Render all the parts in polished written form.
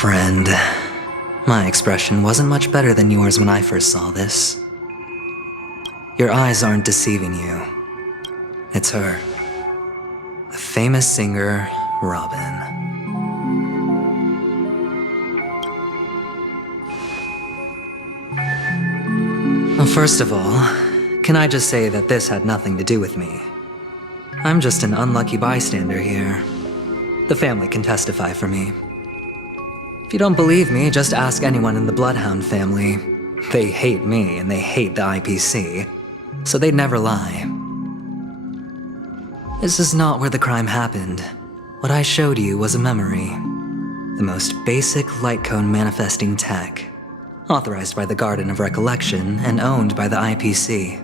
Friend, my expression wasn't much better than yours when I first saw this. Your eyes aren't deceiving you. It's her. The famous singer, Robin. Well, first of all, can I just say that this had nothing to do with me? I'm just an unlucky bystander here. The family can testify for me. If you don't believe me, just ask anyone in the Bloodhound family. They hate me and they hate the IPC, so they'd never lie. This is not where the crime happened. What I showed you was a memory. The most basic light cone manifesting tech, authorized by the Garden of Recollection and owned by the IPC.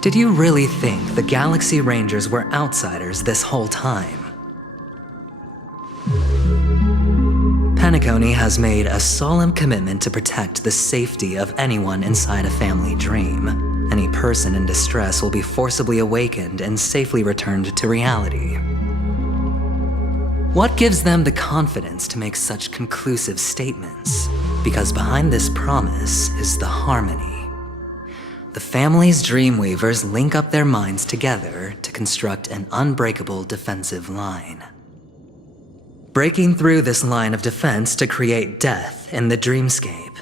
Did you really think the Galaxy Rangers were outsiders this whole time? Penacony has made a solemn commitment to protect the safety of anyone inside a family dream. Any person in distress will be forcibly awakened and safely returned to reality. What gives them the confidence to make such conclusive statements? Because behind this promise is the harmony. The family's Dreamweavers link up their minds together to construct an unbreakable defensive line. Breaking through this line of defense to create death in the dreamscape.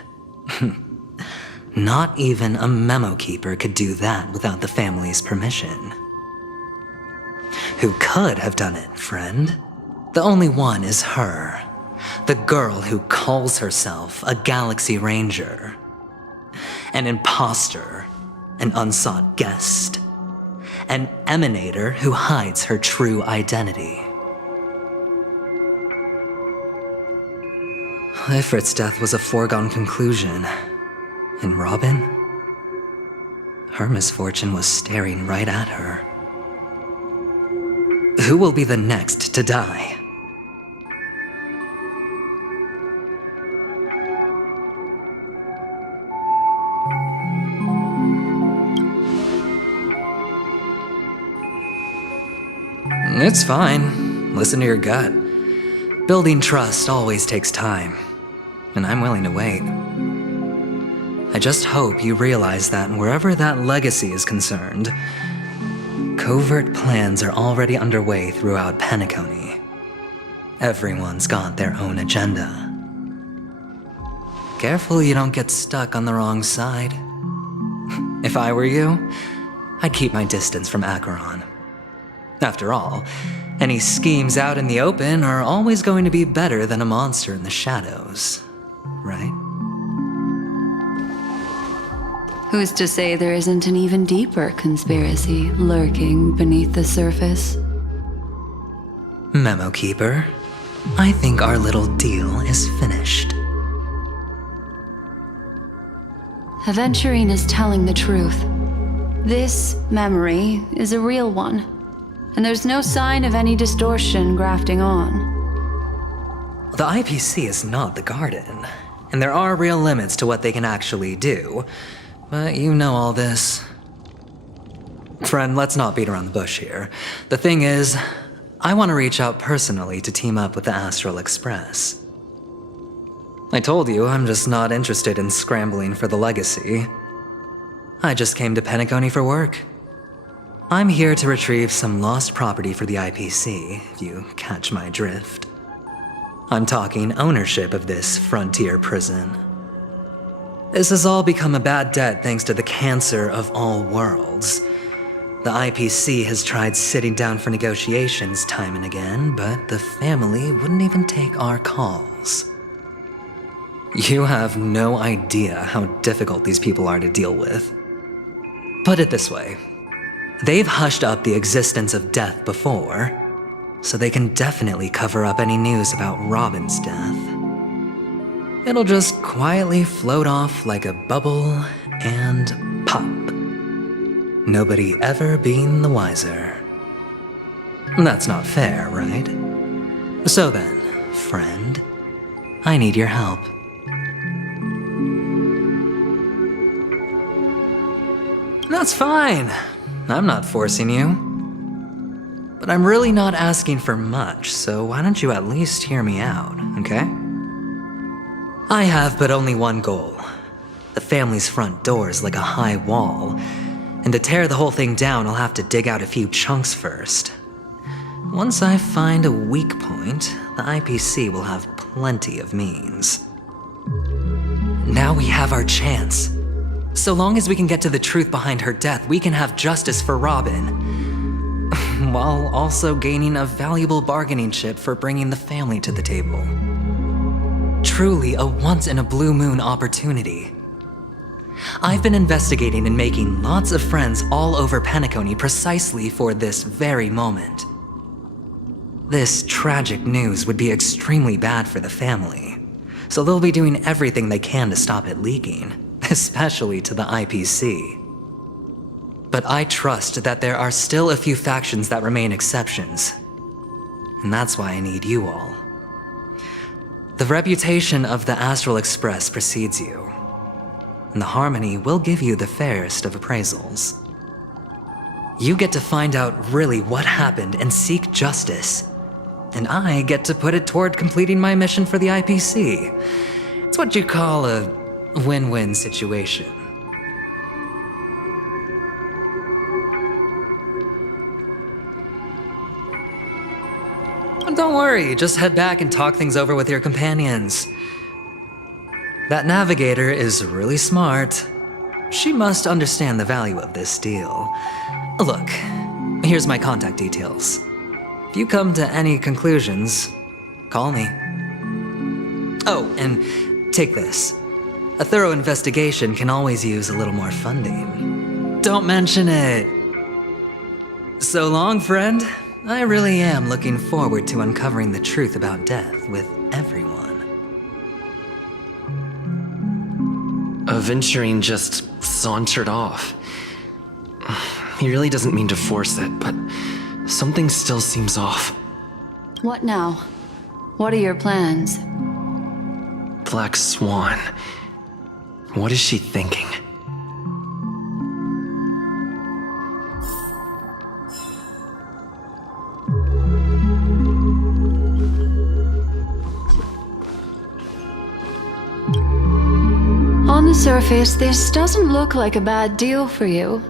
Not even a memo keeper could do that without the family's permission. Who could have done it, friend? The only one is her. The girl who calls herself a Galaxy Ranger. An imposter. An unsought guest. An emanator who hides her true identity. Ifrit's death was a foregone conclusion. And Robin? Her misfortune was staring right at her. Who will be the next to die? It's fine. Listen to your gut. Building trust always takes time, and I'm willing to wait. I just hope you realize that wherever that legacy is concerned, covert plans are already underway throughout Penacony. Everyone's got their own agenda. Careful you don't get stuck on the wrong side. If I were you, I'd keep my distance from Acheron. After all, any schemes out in the open are always going to be better than a monster in the shadows, right? Who's to say there isn't an even deeper conspiracy lurking beneath the surface? Memo Keeper, I think our little deal is finished. Aventurine is telling the truth. This memory is a real one. And there's no sign of any distortion grafting on. The IPC is not the Garden, and there are real limits to what they can actually do. But you know all this. Friend, let's not beat around the bush here. The thing is, I want to reach out personally to team up with the Astral Express. I told you I'm just not interested in scrambling for the legacy. I just came to Penacony for work. I'm here to retrieve some lost property for the IPC, if you catch my drift. I'm talking ownership of this frontier prison. This has all become a bad debt thanks to the cancer of all worlds. The IPC has tried sitting down for negotiations time and again, but the family wouldn't even take our calls. You have no idea how difficult these people are to deal with. Put it this way. They've hushed up the existence of death before, so they can definitely cover up any news about Robin's death. It'll just quietly float off like a bubble and pop. Nobody ever being the wiser. That's not fair, right? So then, friend, I need your help. That's fine. I'm not forcing you. But I'm really not asking for much, so why don't you at least hear me out, okay? I have but only one goal. The family's front door is like a high wall, and to tear the whole thing down, I'll have to dig out a few chunks first. Once I find a weak point, the IPC will have plenty of means. Now we have our chance. So long as we can get to the truth behind her death, we can have justice for Robin, while also gaining a valuable bargaining chip for bringing the family to the table. Truly a once-in-a-blue-moon opportunity. I've been investigating and making lots of friends all over Penacony precisely for this very moment. This tragic news would be extremely bad for the family, so they'll be doing everything they can to stop it leaking, especially to the IPC. But I trust that there are still a few factions that remain exceptions, and that's why I need you all. The reputation of the Astral Express precedes you, and the Harmony will give you the fairest of appraisals. You get to find out really what happened and seek justice, and I get to put it toward completing my mission for the IPC. It's what you call a win-win situation. Don't worry, just head back and talk things over with your companions. That navigator is really smart. She must understand the value of this deal. Look, here's my contact details. If you come to any conclusions, call me. Oh, and take this. A thorough investigation can always use a little more funding. Don't mention it. So long, friend. I really am looking forward to uncovering the truth about death with everyone. Aventurine just sauntered off. He really doesn't mean to force it, but something still seems off. What now? What are your plans? Black Swan. What is she thinking? On the surface, this doesn't look like a bad deal for you.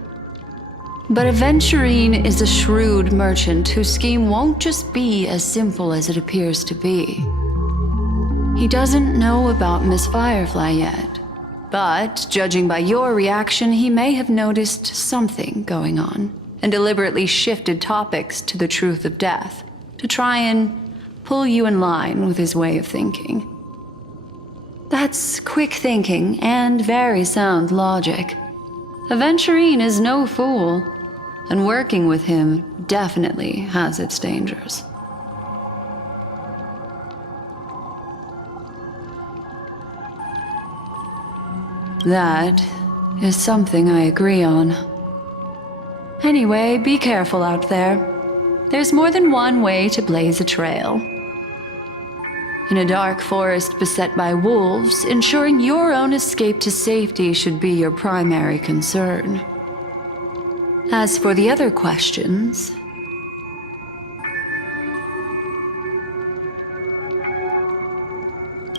But Aventurine is a shrewd merchant whose scheme won't just be as simple as it appears to be. He doesn't know about Miss Firefly yet, but judging by your reaction, he may have noticed something going on and deliberately shifted topics to the truth of death to try and pull you in line with his way of thinking. That's quick thinking and very sound logic. Aventurine is no fool, and working with him definitely has its dangers. That is something I agree on. Anyway, be careful out there. There's more than one way to blaze a trail. In a dark forest beset by wolves, ensuring your own escape to safety should be your primary concern. As for the other questions...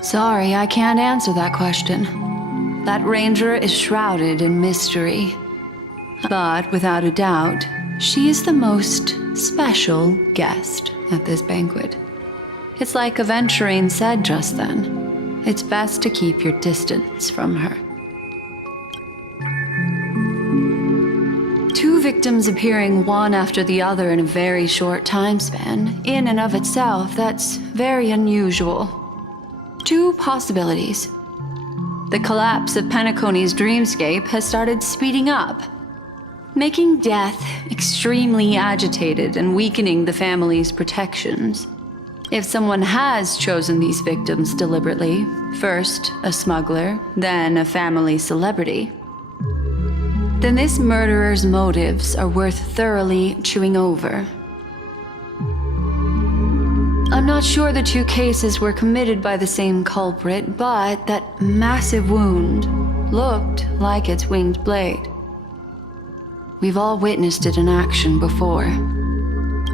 Sorry, I can't answer that question. That ranger is shrouded in mystery. But without a doubt, she is the most special guest at this banquet. It's like Aventurine said just then. It's best to keep your distance from her. Two victims appearing one after the other in a very short time span, in and of itself, that's very unusual. Two possibilities. The collapse of Penacony's dreamscape has started speeding up, making death extremely agitated and weakening the family's protections. If someone has chosen these victims deliberately, first a smuggler, then a family celebrity, then this murderer's motives are worth thoroughly chewing over. I'm not sure the two cases were committed by the same culprit, but that massive wound looked like its winged blade. We've all witnessed it in action before.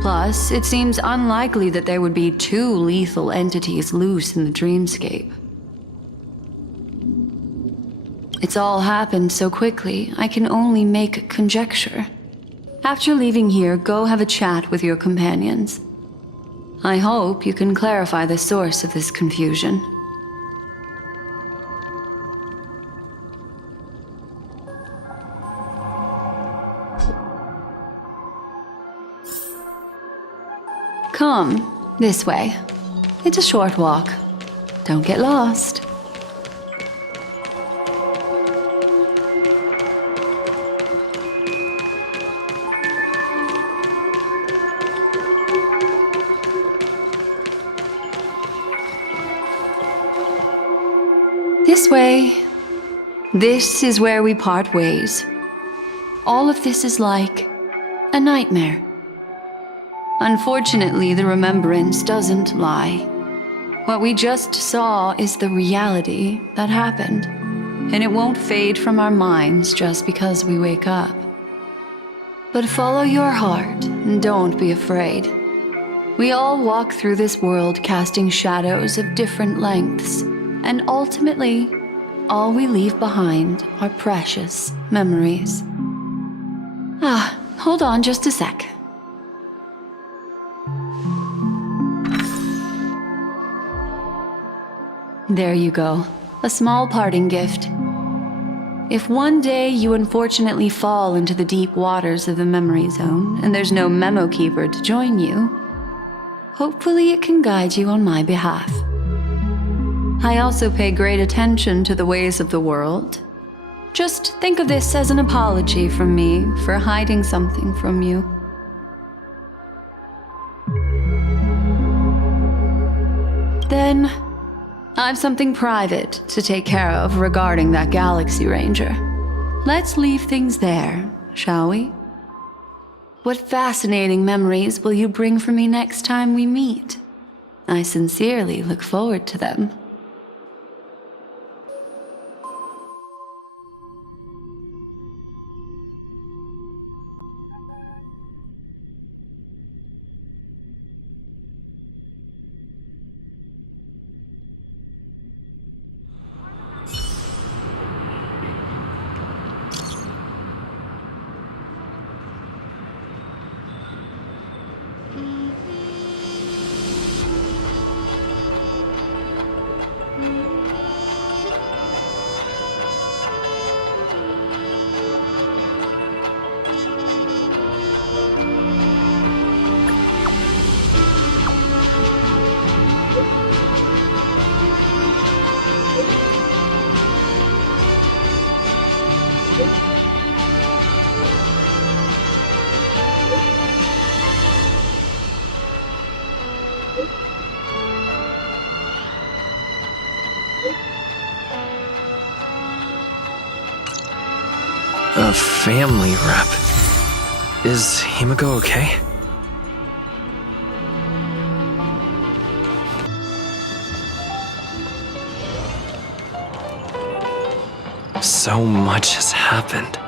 Plus, it seems unlikely that there would be two lethal entities loose in the dreamscape. It's all happened so quickly, I can only make conjecture. After leaving here, go have a chat with your companions. I hope you can clarify the source of this confusion. Come, this way. It's a short walk. Don't get lost. This way. This is where we part ways. All of this is like a nightmare. Unfortunately, the remembrance doesn't lie. What we just saw is the reality that happened, and it won't fade from our minds just because we wake up. But follow your heart and don't be afraid. We all walk through this world casting shadows of different lengths, and ultimately, all we leave behind are precious memories. Hold on just a sec. There you go, a small parting gift. If one day you unfortunately fall into the deep waters of the memory zone and there's no memo keeper to join you, hopefully it can guide you on my behalf. I also pay great attention to the ways of the world. Just think of this as an apology from me for hiding something from you. Then, I've something private to take care of regarding that Galaxy Ranger. Let's leave things there, shall we? What fascinating memories will you bring for me next time we meet? I sincerely look forward to them. A family rep. Is Himiko okay? So much has happened.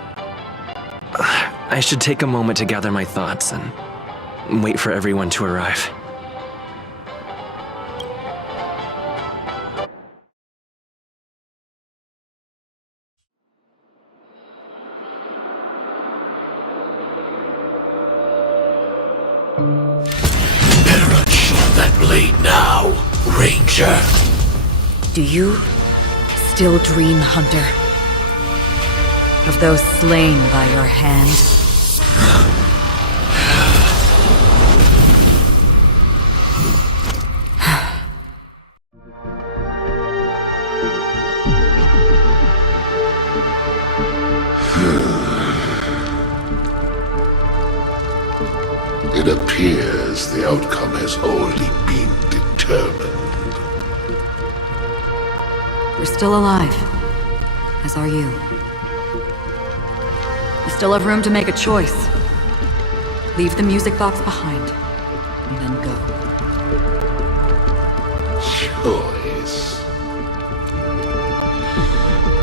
I should take a moment to gather my thoughts and wait for everyone to arrive. Better achieve that blade now, Ranger. Do you still dream, Hunter? Of those slain by your hand? It appears the outcome has already been determined. You're still alive, as are you. You still have room to make a choice. Leave the music box behind, and then go. Choice.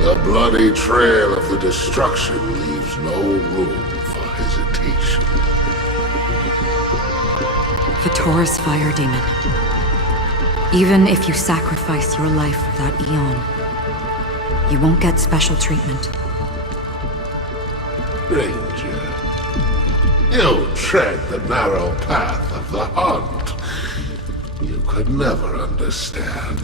The bloody trail of the destruction leaves no room for hesitation. the Taurus fire demon. Even if you sacrifice your life for that eon, you won't get special treatment. Ranger, you tread the narrow path of the hunt. You could never understand.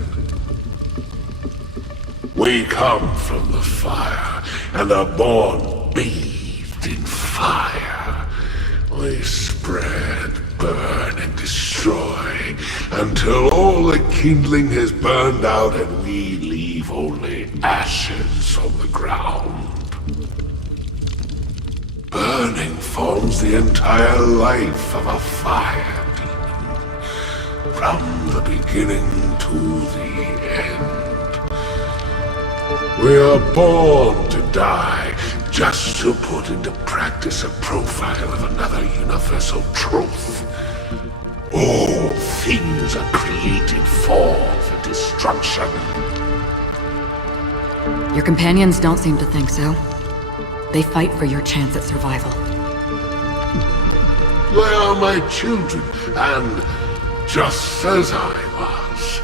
We come from the fire, and are born bathed in fire. We spread, burn, and destroy, until all the kindling has burned out and we leave only ashes on the ground. Burning forms the entire life of a fire demon, from the beginning to the end. We are born to die, just to put into practice a profile of another universal truth. All things are created for the destruction. Your companions don't seem to think so. They fight for your chance at survival. They are my children, and just as I was,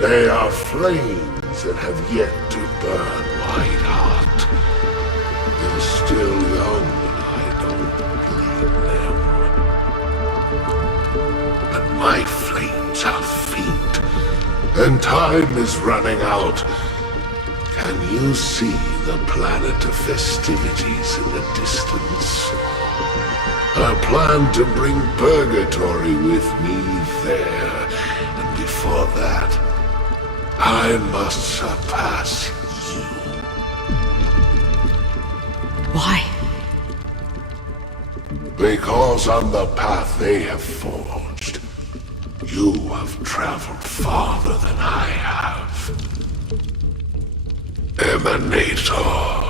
they are flames that have yet to burn my heart. They're still young, and I don't blame them. But my flames are faint, and time is running out. Can you see the planet of festivities in the distance? I plan to bring purgatory with me there, and before that, I must surpass you. Why? Because on the path they have forged, you have traveled farther than I have. Emanator.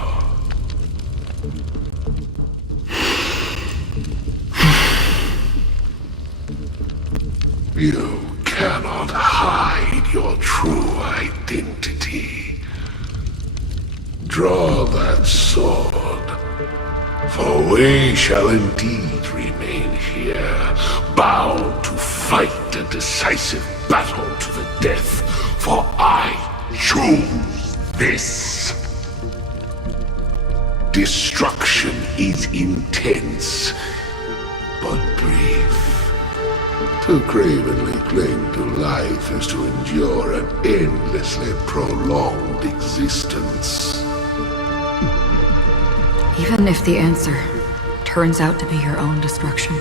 You cannot hide your true identity. Draw that sword, for we shall indeed remain here, bound to fight a decisive battle to the death, for I choose this. Destruction is intense, but brief. To cravenly cling to life is to endure an endlessly prolonged existence. Even if the answer turns out to be your own destruction.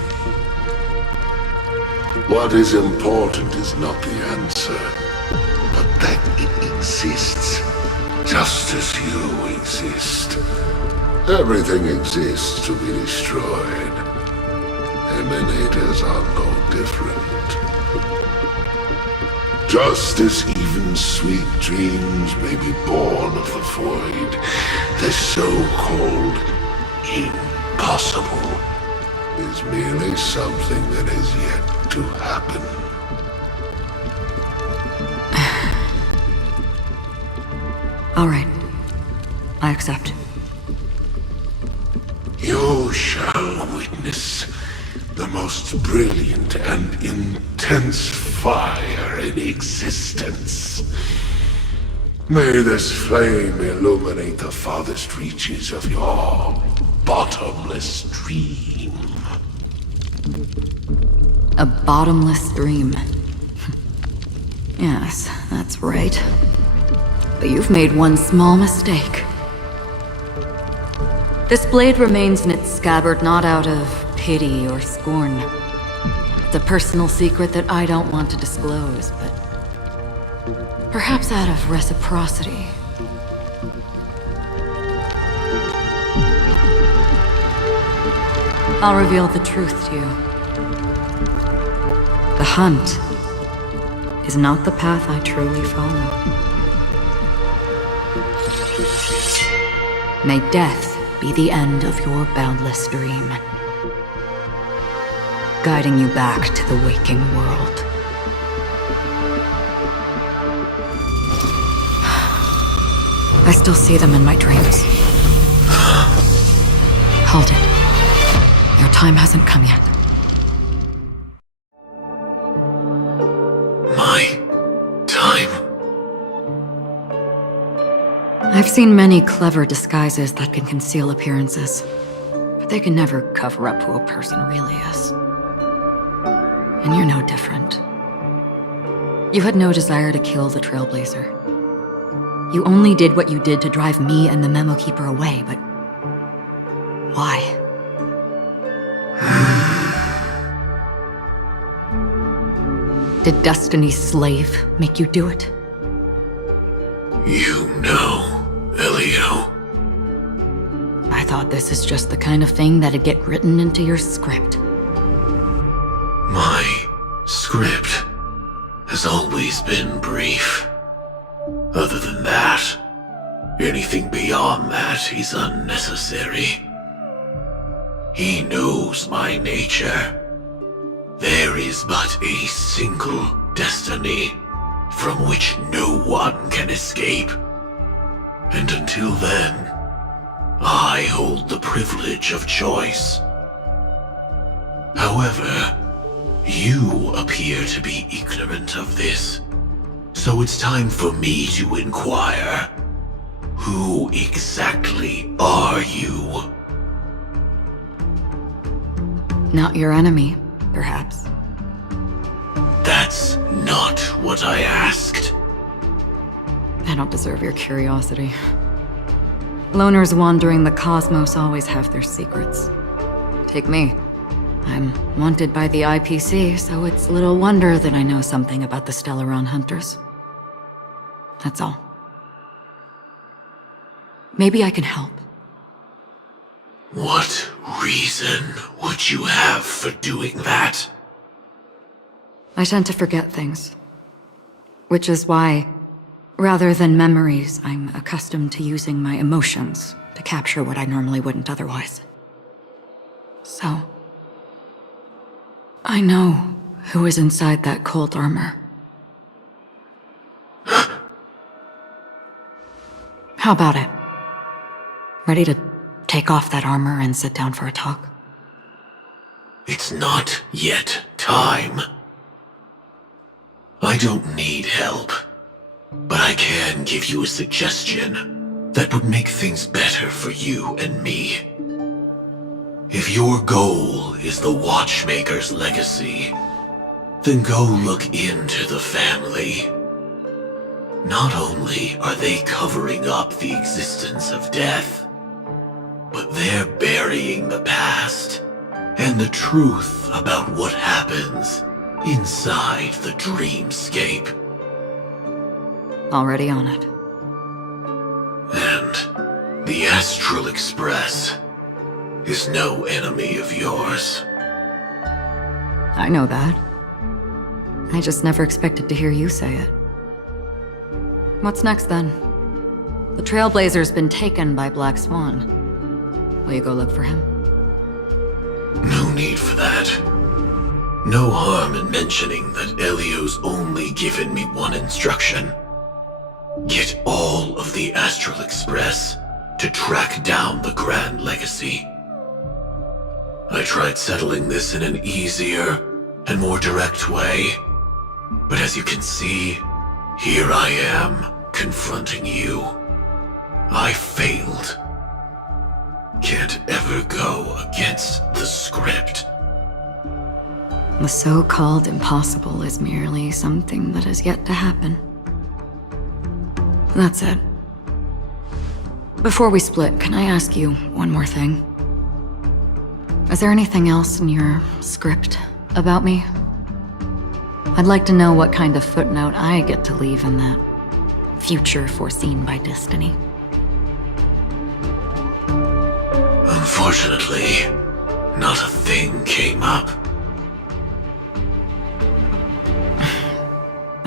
What is important is not the answer, but that it exists, just as you exist. Everything exists to be destroyed. Emanators are no different. Just as even sweet dreams may be born of the void, the so-called impossible is merely something that is yet to happen. All right. I accept. You shall witness the most brilliant and intense fire in existence. May this flame illuminate the farthest reaches of your bottomless dream. A bottomless dream. Yes, that's right. But you've made one small mistake. This blade remains in its scabbard not out of pity or scorn. It's a personal secret that I don't want to disclose, but perhaps out of reciprocity. I'll reveal the truth to you. The hunt is not the path I truly follow. May death be the end of your boundless dream, guiding you back to the waking world. I still see them in my dreams. Hold it. Your time hasn't come yet. I've seen many clever disguises that can conceal appearances, but they can never cover up who a person really is. And you're no different. You had no desire to kill the Trailblazer. You only did what you did to drive me and the Memo Keeper away, but why? Did Destiny's slave make you do it? You know, Elio. I thought this is just the kind of thing that'd get written into your script. My script has always been brief. Other than that, anything beyond that is unnecessary. He knows my nature. There is but a single destiny from which no one can escape. And until then, I hold the privilege of choice. However, you appear to be ignorant of this, so it's time for me to inquire. Who exactly are you? Not your enemy, perhaps. That's not what I asked. I don't deserve your curiosity. Loners wandering the cosmos always have their secrets. Take me. I'm wanted by the IPC, so it's little wonder that I know something about the Stellaron Hunters. That's all. Maybe I can help. What reason would you have for doing that? I tend to forget things. Which is why, rather than memories, I'm accustomed to using my emotions to capture what I normally wouldn't otherwise. So, I know who is inside that cold armor. How about it? Ready to take off that armor and sit down for a talk? It's not yet time. I don't need help, but I can give you a suggestion that would make things better for you and me. If your goal is the Watchmaker's legacy, then go look into the family. Not only are they covering up the existence of death, but they're burying the past and the truth about what happens inside the dreamscape. Already on it. And the Astral Express is no enemy of yours. I know that. I just never expected to hear you say it. What's next, then? The Trailblazer's been taken by Black Swan. Will you go look for him? No need for that. No harm in mentioning that Elio's only given me one instruction. Get all of the Astral Express to track down the Grand Legacy. I tried settling this in an easier and more direct way, but as you can see, here I am, confronting you. I failed. Can't ever go against the script. The so-called impossible is merely something that has yet to happen. That's it. Before we split, can I ask you one more thing? Is there anything else in your script about me? I'd like to know what kind of footnote I get to leave in that future foreseen by destiny. Unfortunately, not a thing came up.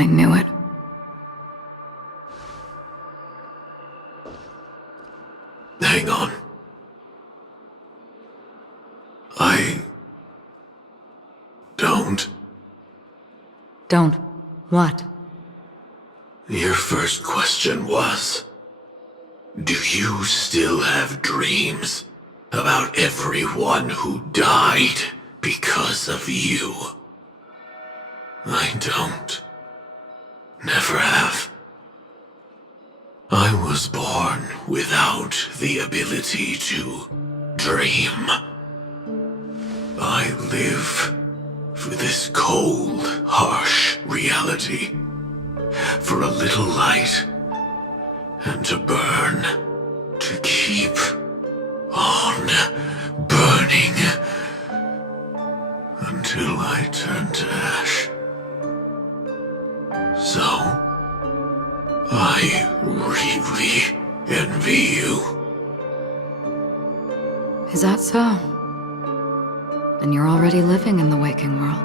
I knew it. Hang on. I don't. Don't. What? Your first question was, do you still have dreams about everyone who died because of you? I don't. Never have. I was was born without the ability to dream. I live for this cold, harsh reality. For a little light, and to burn, to keep on burning, until I turn to ash. So, I really envy you. Is that so? Then you're already living in the waking world.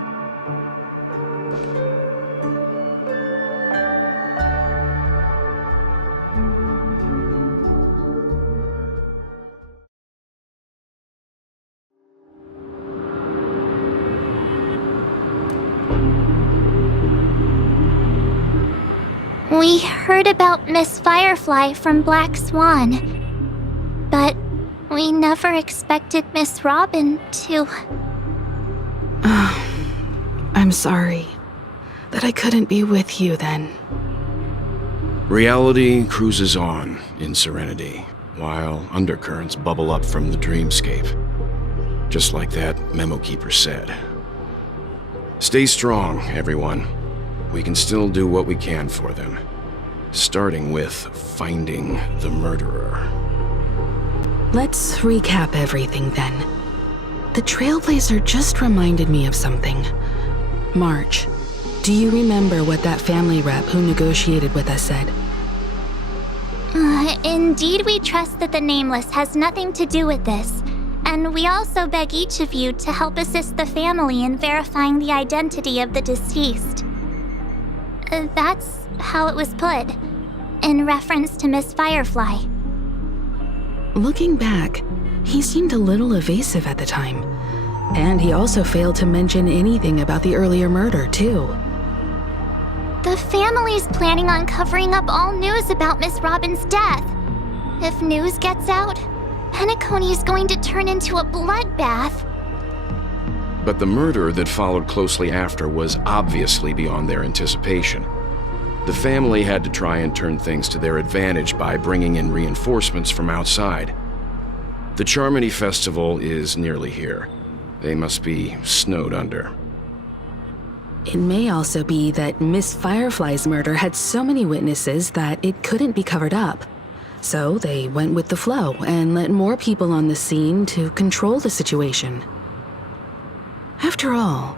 We heard about Miss Firefly from Black Swan, but we never expected Miss Robin to... I'm sorry that I couldn't be with you then. Reality cruises on in serenity, while undercurrents bubble up from the dreamscape. Just like that memo keeper said. Stay strong, everyone. We can still do what we can for them. Starting with finding the murderer. Let's recap everything then. The Trailblazer just reminded me of something. March, do you remember what that family rep who negotiated with us said? Indeed, we trust that the Nameless has nothing to do with this. And we also beg each of you to help assist the family in verifying the identity of the deceased. That's how it was put, in reference to Miss Firefly. Looking back, he seemed a little evasive at the time. And he also failed to mention anything about the earlier murder, too. The family's planning on covering up all news about Miss Robin's death. If news gets out, Penacony's going to turn into a bloodbath. But the murder that followed closely after was obviously beyond their anticipation. The family had to try and turn things to their advantage by bringing in reinforcements from outside. The Charmony Festival is nearly here. They must be snowed under. It may also be that Miss Firefly's murder had so many witnesses that it couldn't be covered up. So they went with the flow and let more people on the scene to control the situation. After all,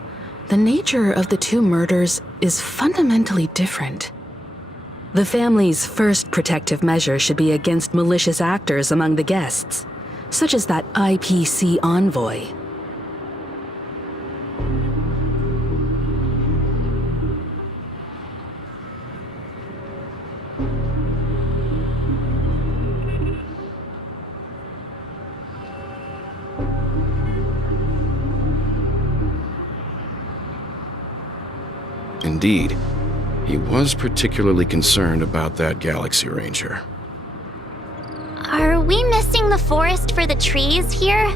the nature of the two murders is fundamentally different. The family's first protective measure should be against malicious actors among the guests, such as that IPC envoy. Indeed, he was particularly concerned about that Galaxy Ranger. Are we missing the forest for the trees here?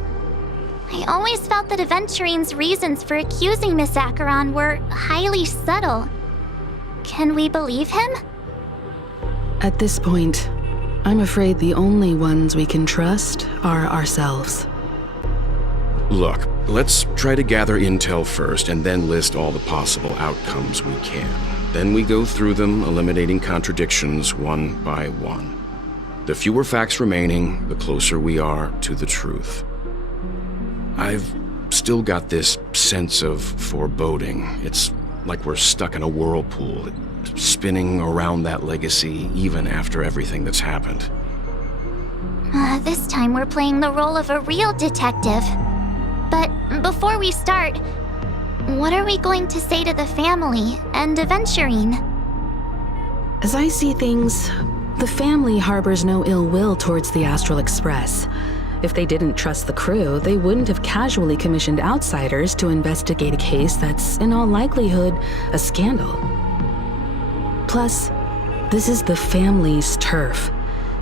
I always felt that Aventurine's reasons for accusing Miss Acheron were highly subtle. Can we believe him? At this point, I'm afraid the only ones we can trust are ourselves. Look, let's try to gather intel first and then list all the possible outcomes we can. Then we go through them, eliminating contradictions one by one. The fewer facts remaining, the closer we are to the truth. I've still got this sense of foreboding. It's like we're stuck in a whirlpool, spinning around that legacy even after everything that's happened. This time we're playing the role of a real detective. But before we start, what are we going to say to the family and Aventurine? As I see things, the family harbors no ill will towards the Astral Express. If they didn't trust the crew, they wouldn't have casually commissioned outsiders to investigate a case that's, in all likelihood, a scandal. Plus, this is the family's turf.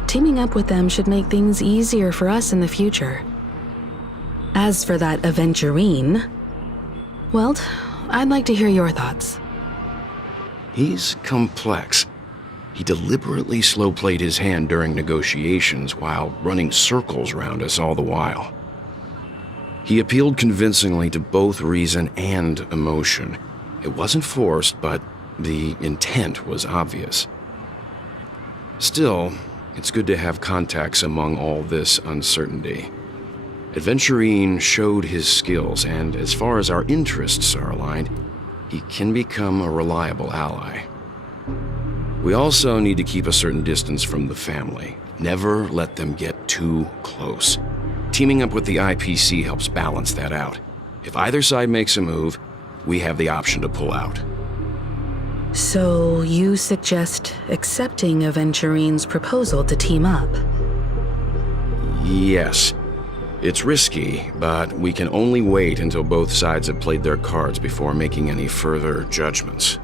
Teaming up with them should make things easier for us in the future. As for that Aventurine, well, I'd like to hear your thoughts. He's complex. He deliberately slow-played his hand during negotiations while running circles around us all the while. He appealed convincingly to both reason and emotion. It wasn't forced, but the intent was obvious. Still, it's good to have contacts among all this uncertainty. Adventurine showed his skills, and as far as our interests are aligned, he can become a reliable ally. We also need to keep a certain distance from the family. Never let them get too close. Teaming up with the IPC helps balance that out. If either side makes a move, we have the option to pull out. So you suggest accepting Aventurine's proposal to team up? Yes. It's risky, but we can only wait until both sides have played their cards before making any further judgments.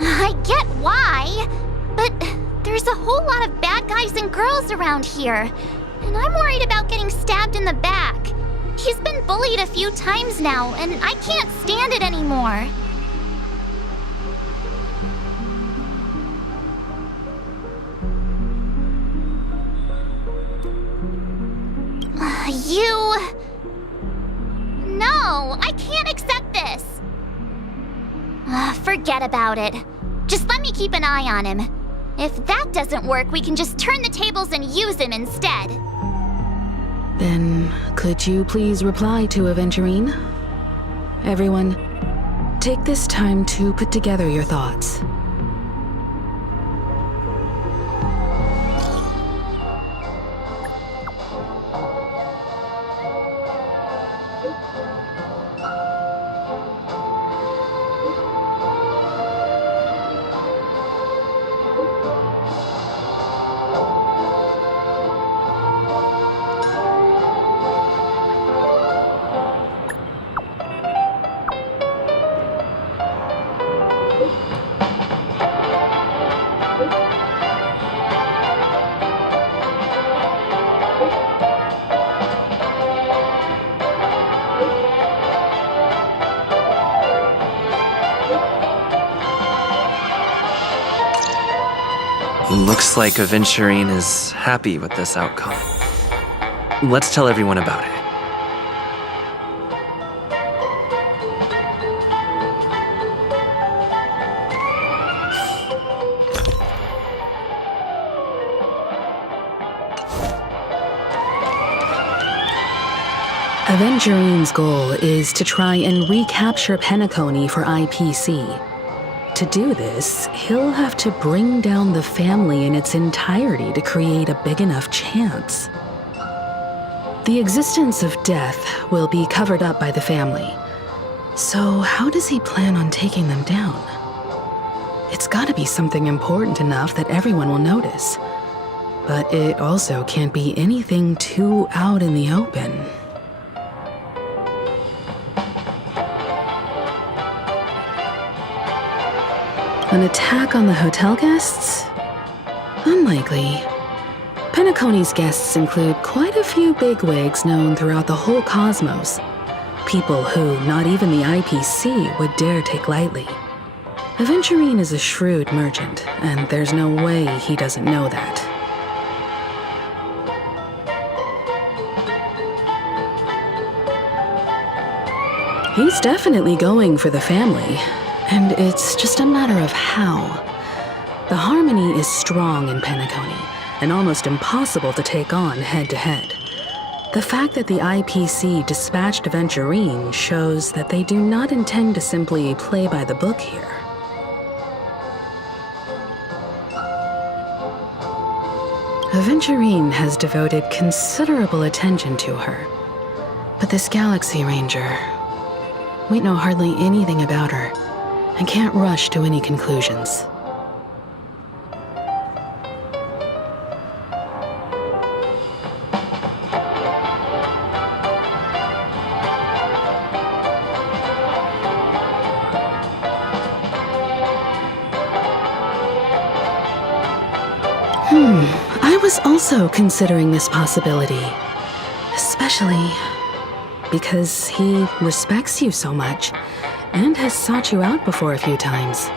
I get why, but there's a whole lot of bad guys and girls around here, and I'm worried about getting stabbed in the back. He's been bullied a few times now, and I can't stand it anymore. No, I can't accept this. Forget about it. Just let me keep an eye on him. If that doesn't work, we can just turn the tables and use him instead. Then, could you please reply to Aventurine? Everyone, take this time to put together your thoughts. Looks like Aventurine is happy with this outcome. Let's tell everyone about it. Aventurine's goal is to try and recapture Penacony for IPC. To do this, he'll have to bring down the family in its entirety to create a big enough chance. The existence of death will be covered up by the family. So how does he plan on taking them down? It's gotta be something important enough that everyone will notice. But it also can't be anything too out in the open. An attack on the hotel guests? Unlikely. Penacony's guests include quite a few bigwigs known throughout the whole cosmos. People who not even the IPC would dare take lightly. Aventurine is a shrewd merchant, and there's no way he doesn't know that. He's definitely going for the family. And it's just a matter of how. The harmony is strong in Penacony, and almost impossible to take on head-to-head. The fact that the IPC dispatched Aventurine shows that they do not intend to simply play by the book here. Aventurine has devoted considerable attention to her. But this Galaxy Ranger, we know hardly anything about her. I can't rush to any conclusions. I was also considering this possibility, especially because he respects you so much and has sought you out before a few times.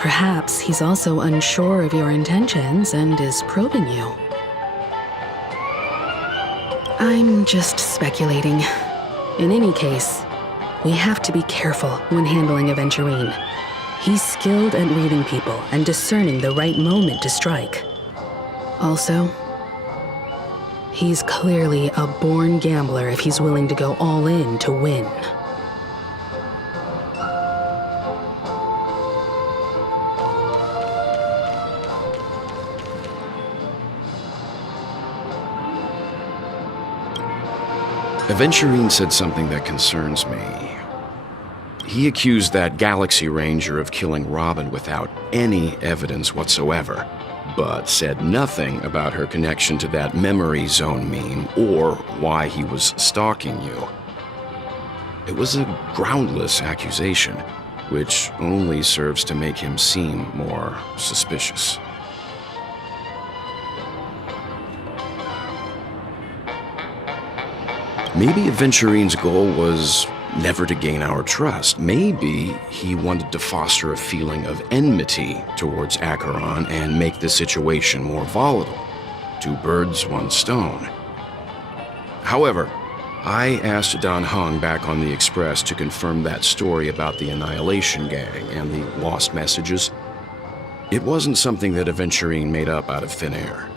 Perhaps he's also unsure of your intentions and is probing you. I'm just speculating. In any case, we have to be careful when handling Aventurine. He's skilled at reading people and discerning the right moment to strike. Also, he's clearly a born gambler if he's willing to go all in to win. Aventurine said something that concerns me. He accused that Galaxy Ranger of killing Robin without any evidence whatsoever, but said nothing about her connection to that memory zone meme or why he was stalking you. It was a groundless accusation, which only serves to make him seem more suspicious. Maybe Aventurine's goal was never to gain our trust. Maybe he wanted to foster a feeling of enmity towards Acheron and make the situation more volatile. Two birds, one stone. However, I asked Don Hung back on the Express to confirm that story about the Annihilation Gang and the lost messages. It wasn't something that Aventurine made up out of thin air.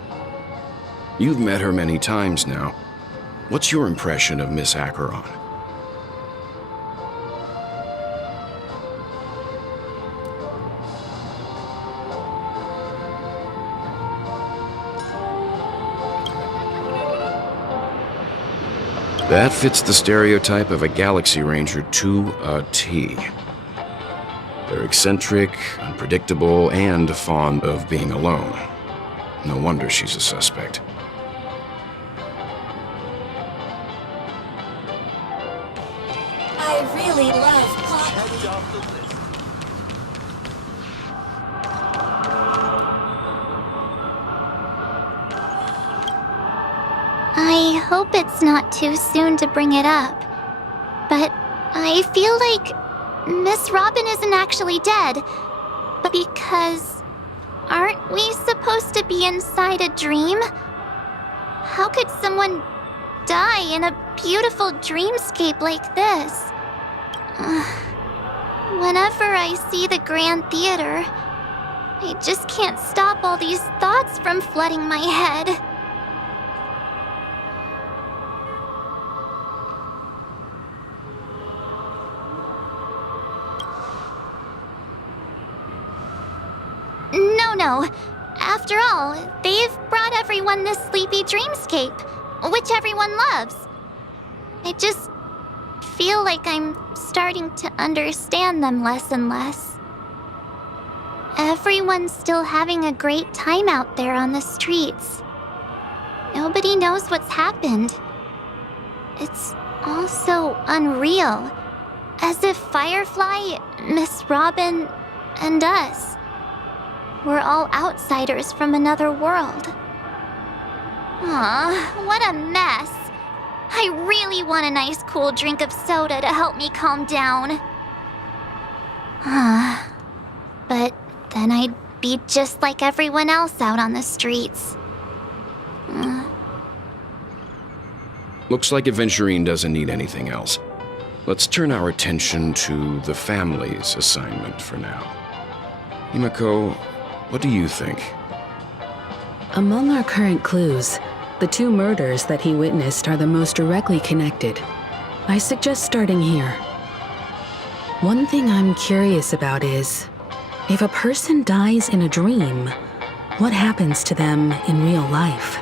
You've met her many times now. What's your impression of Miss Acheron? That fits the stereotype of a Galaxy Ranger to a T. They're eccentric, unpredictable, and fond of being alone. No wonder she's a suspect. I really love pop. I hope it's not too soon to bring it up, but I feel like Miss Robin isn't actually dead, but because aren't we supposed to be inside a dream? How could someone die in a beautiful dreamscape like this? Whenever I see the Grand Theater, I just can't stop all these thoughts from flooding my head. No. After all, they've brought everyone this sleepy dreamscape, which everyone loves. I just feel like I'm starting to understand them less and less. Everyone's still having a great time out there on the streets. Nobody knows what's happened. It's all so unreal. As if Firefly, Miss Robin, and us were all outsiders from another world. Aw, what a mess. I really want a nice cool drink of soda to help me calm down. But then I'd be just like everyone else out on the streets. Looks like Aventurine doesn't need anything else. Let's turn our attention to the family's assignment for now. Himiko, what do you think? Among our current clues, the two murders that he witnessed are the most directly connected. I suggest starting here. One thing I'm curious about is, if a person dies in a dream, what happens to them in real life?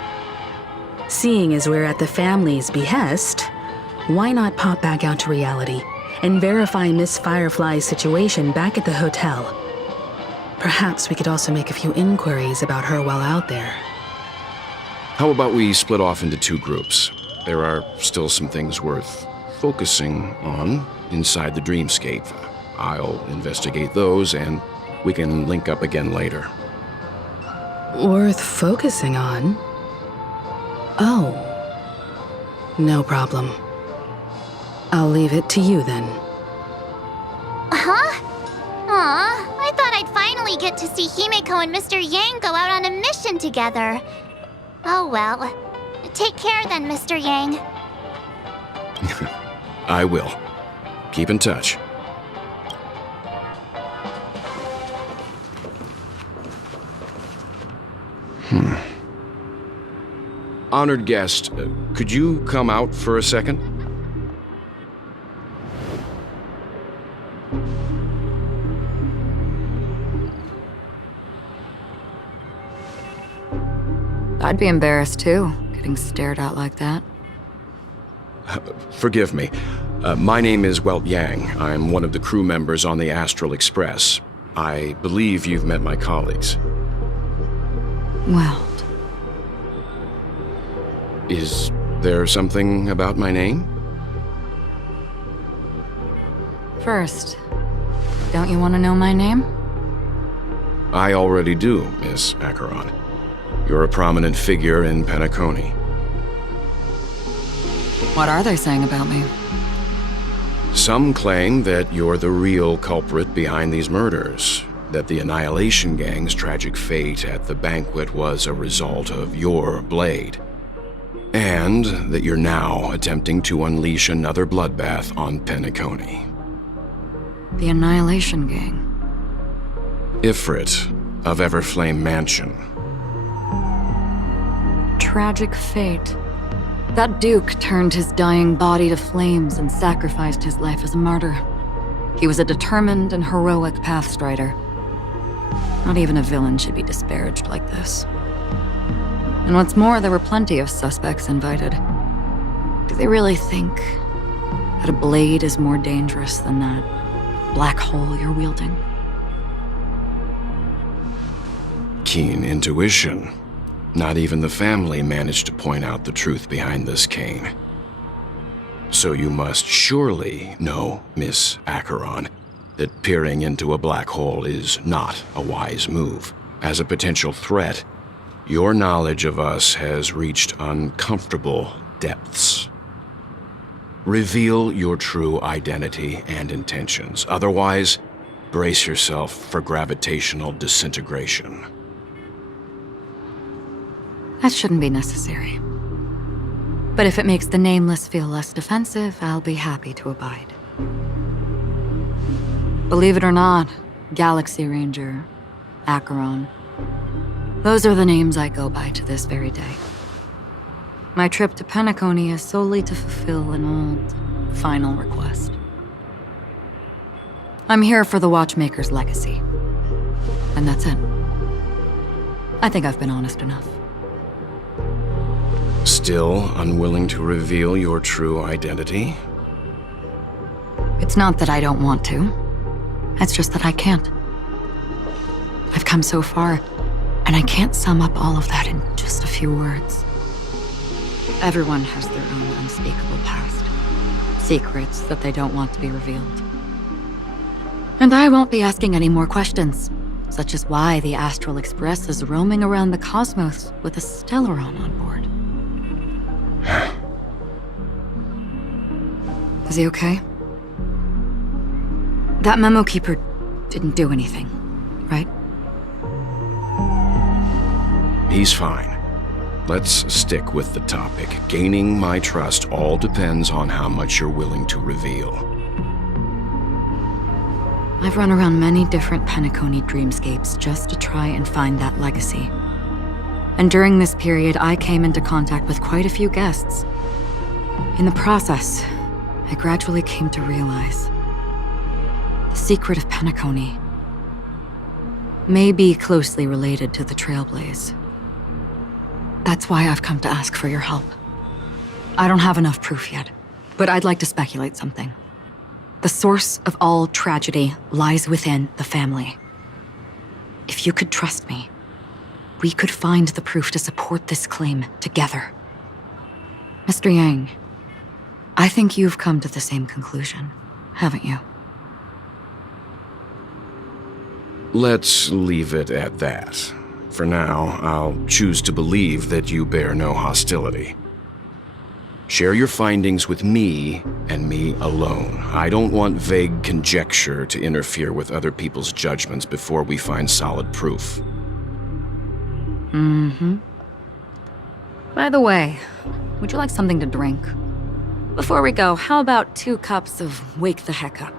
Seeing as we're at the family's behest, why not pop back out to reality and verify Miss Firefly's situation back at the hotel? Perhaps we could also make a few inquiries about her while out there. How about we split off into two groups? There are still some things worth focusing on inside the dreamscape. I'll investigate those, and we can link up again later. Worth focusing on? Oh. No problem. I'll leave it to you then. Huh? Aw, I thought I'd finally finally get to see Himeko and Mr. Yang go out on a mission together. Oh well. Take care then, Mr. Yang. I will. Keep in touch. Honored guest, could you come out for a second? I'd be embarrassed too, getting stared at like that. Forgive me. My name is Yang. I'm one of the crew members on the Astral Express. I believe you've met my colleagues. Well, Is there something about my name? first, don't you want to know my name? I already do, Miss Acheron. You're a prominent figure in Penacony. What are they saying about me? Some claim that you're the real culprit behind these murders, that the Annihilation Gang's tragic fate at the banquet was a result of your blade, and that you're now attempting to unleash another bloodbath on Penacony. The Annihilation Gang. Ifrit of Everflame Mansion. Tragic fate. That Duke turned his dying body to flames and sacrificed his life as a martyr. He was a determined and heroic pathstrider. Not even a villain should be disparaged like this. And what's more, there were plenty of suspects invited. Do they really think that a blade is more dangerous than that black hole you're wielding? Keen intuition. Not even the family managed to point out the truth behind this cane. So you must surely know, Miss Acheron, that peering into a black hole is not a wise move. As a potential threat, your knowledge of us has reached uncomfortable depths. Reveal your true identity and intentions. Otherwise, brace yourself for gravitational disintegration. That shouldn't be necessary. But if it makes the Nameless feel less defensive, I'll be happy to abide. Believe it or not, Galaxy Ranger, Acheron, those are the names I go by to this very day. My trip to Penacony is solely to fulfill an old, final request. I'm here for the Watchmaker's legacy. And that's it. I think I've been honest enough. Still unwilling to reveal your true identity? It's not that I don't want to. It's just that I can't. I've come so far, and I can't sum up all of that in just a few words. Everyone has their own unspeakable past. Secrets that they don't want to be revealed. And I won't be asking any more questions, such as why the Astral Express is roaming around the cosmos with a Stellaron on board. Is he okay? That memo keeper didn't do anything, right? He's fine. Let's stick with the topic. Gaining my trust all depends on how much you're willing to reveal. I've run around many different Penacony dreamscapes just to try and find that legacy. And during this period, I came into contact with quite a few guests. In the process, I gradually came to realize the secret of Penacony may be closely related to the Trailblaze. That's why I've come to ask for your help. I don't have enough proof yet, but I'd like to speculate something. The source of all tragedy lies within the family. If you could trust me, we could find the proof to support this claim together. Mr. Yang, I think you've come to the same conclusion, haven't you? Let's leave it at that. For now, I'll choose to believe that you bear no hostility. Share your findings with me and me alone. I don't want vague conjecture to interfere with other people's judgments before we find solid proof. By the way, would you like something to drink? Before we go, how about 2 cups of Wake the Heck Up?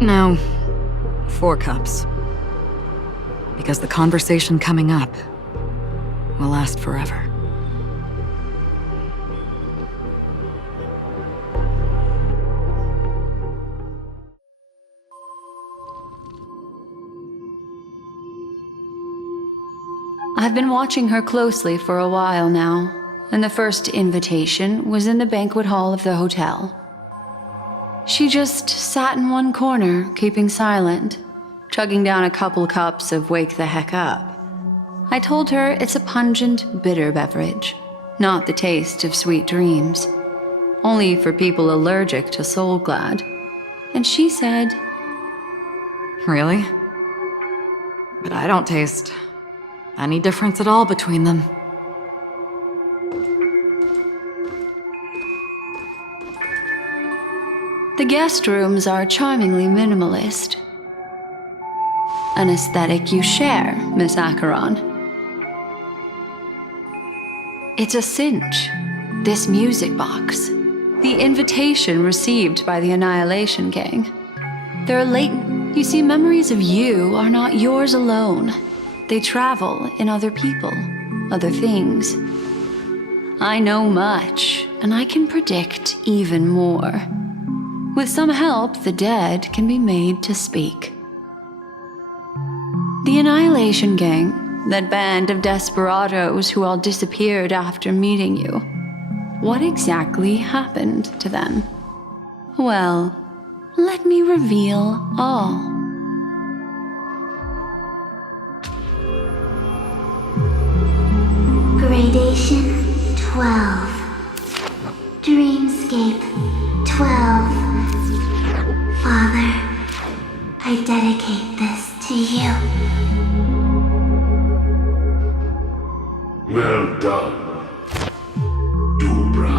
No, 4 cups. Because the conversation coming up will last forever. I've been watching her closely for a while now, and the first invitation was in the banquet hall of the hotel. She just sat in one corner, keeping silent, chugging down a couple cups of Wake the Heck Up. I told her it's a pungent, bitter beverage, not the taste of sweet dreams, only for people allergic to Soul Glad. And she said, Really? But I don't taste any difference at all between them. the guest rooms are charmingly minimalist. An aesthetic you share, Miss Acheron. It's a cinch, this music box. The invitation received by the Annihilation Gang. They're latent. You see, memories of you are not yours alone. They travel in other people, other things. I know much, and I can predict even more. With some help, the dead can be made to speak. The Annihilation Gang, that band of desperados who all disappeared after meeting you. What exactly happened to them? Well, let me reveal all. Gradation 12. Dreamscape 12. Father, I dedicate this to you. Well done, Dubra.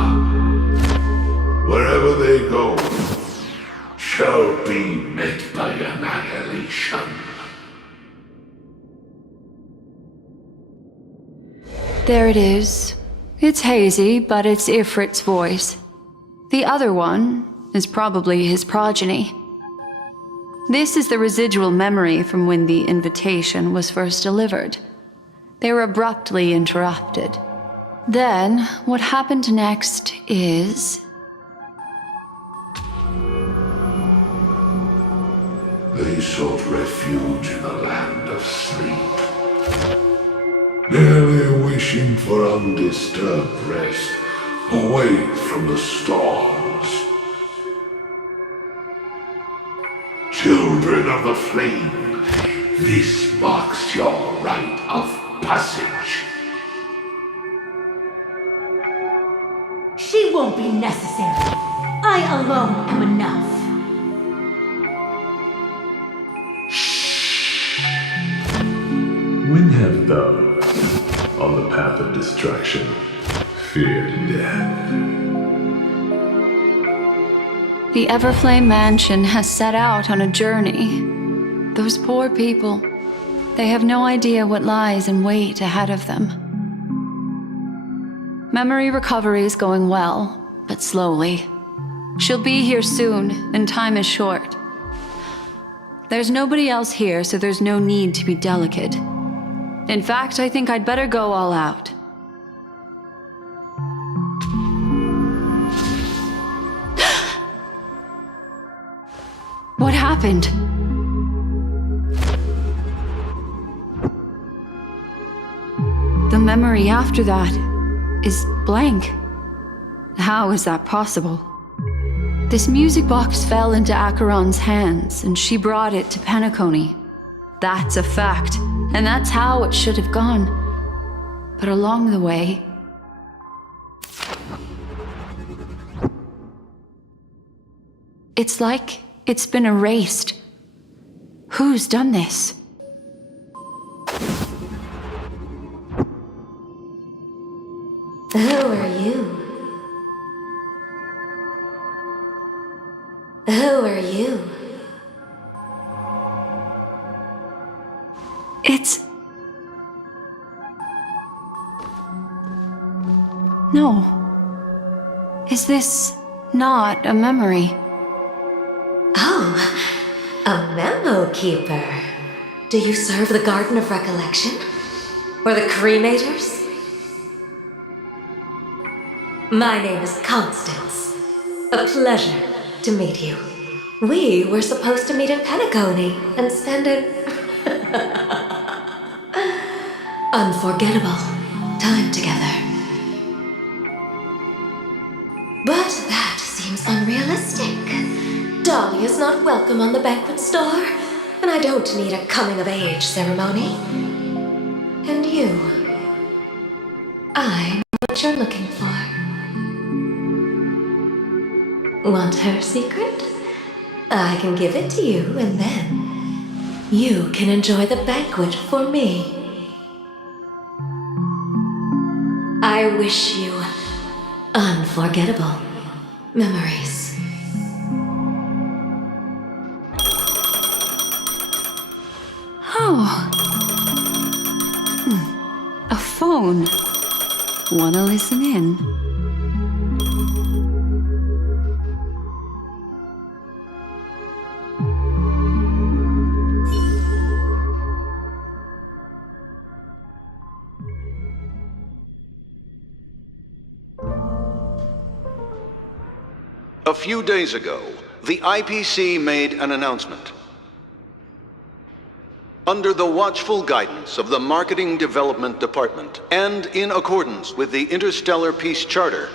Wherever they go, shall be met by annihilation. There it is. It's hazy, but it's Ifrit's voice. The other one is probably his progeny. This is the residual memory from when the invitation was first delivered. They were abruptly interrupted. Then, what happened next is... They sought refuge in the land of sleep, merely wishing for undisturbed rest, away from the storms. Children of the flame, this marks your rite of passage. She won't be necessary. I alone am enough. When have those on the path of destruction feared death? The Everflame Mansion has set out on a journey. Those poor people, they have no idea what lies in wait ahead of them. Memory recovery is going well, but slowly. She'll be here soon, and time is short. There's nobody else here, so there's no need to be delicate. In fact, I think I'd better go all out. What happened? The memory after that is blank. How is that possible? This music box fell into Acheron's hands, and she brought it to Penacony. That's a fact, and that's how it should have gone. But along the way... it's like it's been erased. Who's done this? Who are you? No. Is this not a memory? Oh, a memo keeper. Do you serve the Garden of Recollection? Or the Cremators? My name is Constance. A pleasure to meet you. We were supposed to meet in Pentagoney and spend an unforgettable time together. But that seems unrealistic. Dolly is not welcome on the banquet store, and I don't need a coming-of-age ceremony. And you, I know what you're looking for. Want her secret? I can give it to you, and then you can enjoy the banquet for me. I wish you unforgettable memories. Oh. A phone. Wanna listen in? A few days ago, the IPC made an announcement. Under the watchful guidance of the Marketing Development Department, and in accordance with the Interstellar Peace Charter,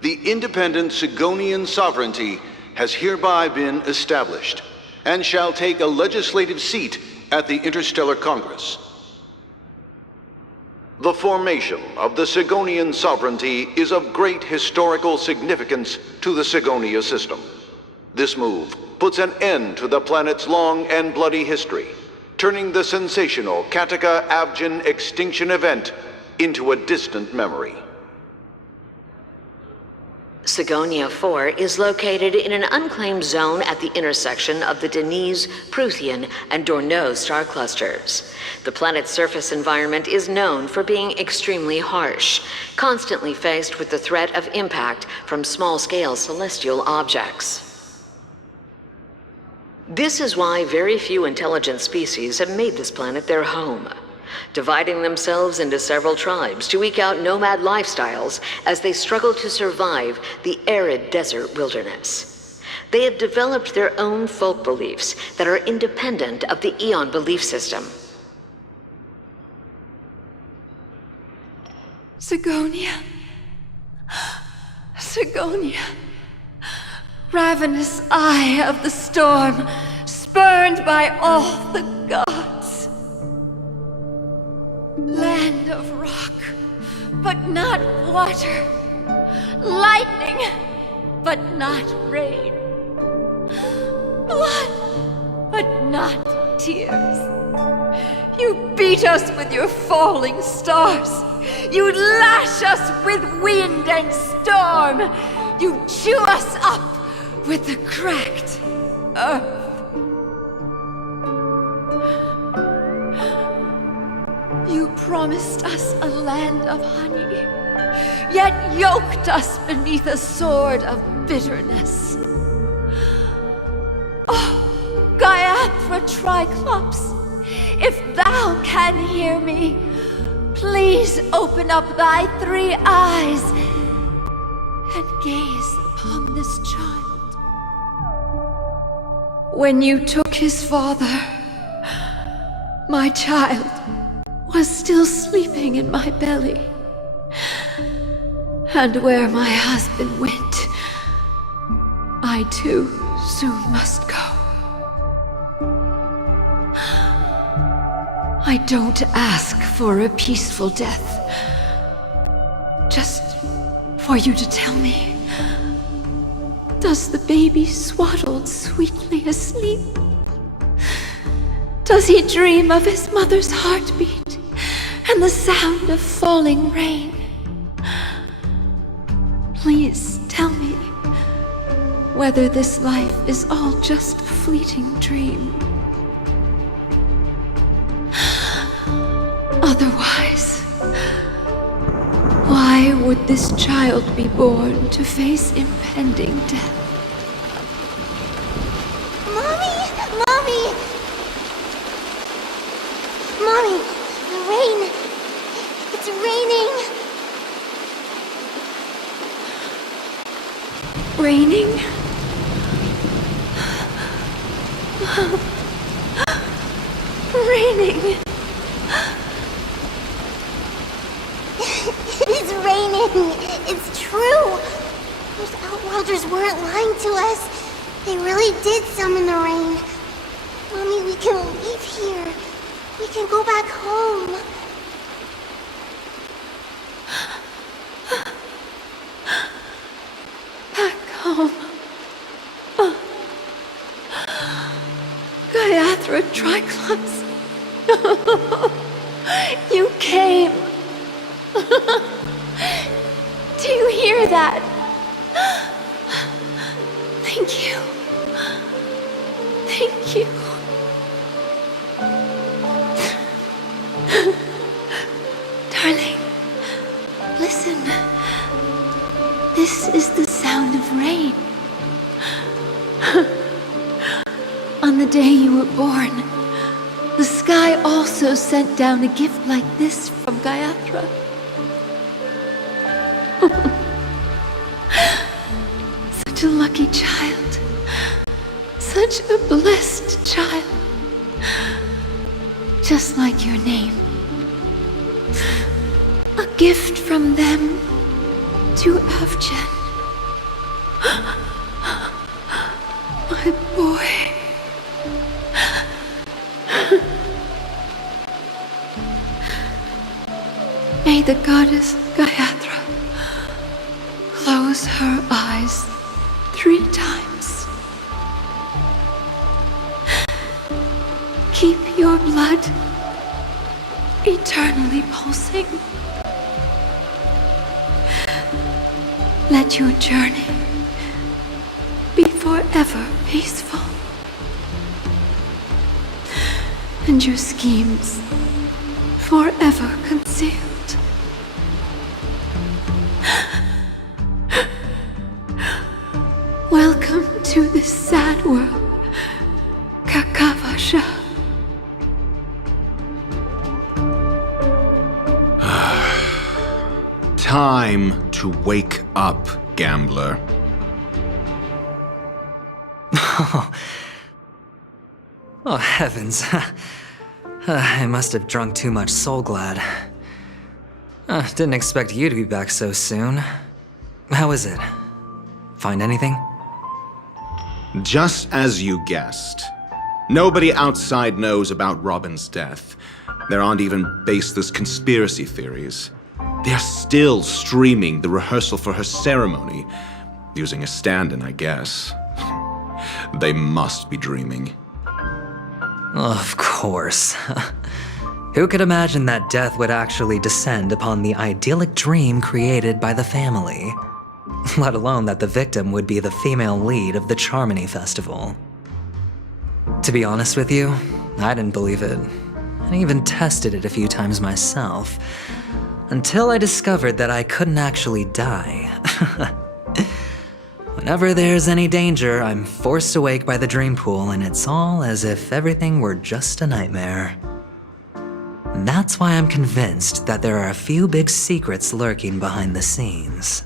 the independent Sigonian sovereignty has hereby been established, and shall take a legislative seat at the Interstellar Congress. The formation of the Sigonian sovereignty is of great historical significance to the Sigonia system. This move puts an end to the planet's long and bloody history, turning the sensational Kataka-Abjin extinction event into a distant memory. Sigonia 4 is located in an unclaimed zone at the intersection of the Denise, Prothean, and Dorneau star clusters. The planet's surface environment is known for being extremely harsh, constantly faced with the threat of impact from small-scale celestial objects. This is why very few intelligent species have made this planet their home, dividing themselves into several tribes to eke out nomad lifestyles as they struggle to survive the arid desert wilderness. They have developed their own folk beliefs that are independent of the Eon belief system. Sigonia. Sigonia. Ravenous eye of the storm, spurned by all the gods. Land of rock, but not water. Lightning, but not rain. Blood, but not tears. You beat us with your falling stars. You lash us with wind and storm. You chew us up with the cracked earth. You promised us a land of honey, yet yoked us beneath a sword of bitterness. Oh, Gaiathra Triclops, if thou can hear me, please open up thy three eyes and gaze upon this child. When you took his father, my child was still sleeping in my belly. And where my husband went, I too soon must go. I don't ask for a peaceful death, just for you to tell me, does the baby swaddled sweetly asleep? Does he dream of his mother's heartbeat and the sound of falling rain? Please tell me whether this life is all just a fleeting dream. Otherwise, why would this child be born to face impending death? Mommy! Mommy! Mommy! The rain! It's raining! Raining? Raining! It's raining! It's true! Those Outworlders weren't lying to us. They really did summon the rain. Mommy, we can leave here. We can go back home. Back home. Gayathra Triclops. You came. Do you hear that? Thank you. Thank you. Darling, listen. This is the sound of rain. On the day you were born, the sky also sent down a gift like this from Gayathra. Such a lucky child. Such a blessed child. Just like your name. A gift from them to Avjen. My boy. May the goddess Gayathra close her eyes 3 times. Keep your blood eternally pulsing. Let your journey be forever peaceful. And your schemes forever concealed. Welcome to this sad world, Kakavasha. Time to wake up, gambler. Oh, heavens. I must have drunk too much Soul Glad. Didn't expect you to be back so soon. How is it? Find anything? Just as you guessed. Nobody outside knows about Robin's death. There aren't even baseless conspiracy theories. They're still streaming the rehearsal for her ceremony, using a stand-in, I guess. They must be dreaming. Of course. Who could imagine that death would actually descend upon the idyllic dream created by the family? Let alone that the victim would be the female lead of the Charmony Festival. To be honest with you, I didn't believe it. I even tested it a few times myself, until I discovered that I couldn't actually die. Whenever there's any danger, I'm forced awake by the dream pool, and it's all as if everything were just a nightmare. That's why I'm convinced that there are a few big secrets lurking behind the scenes.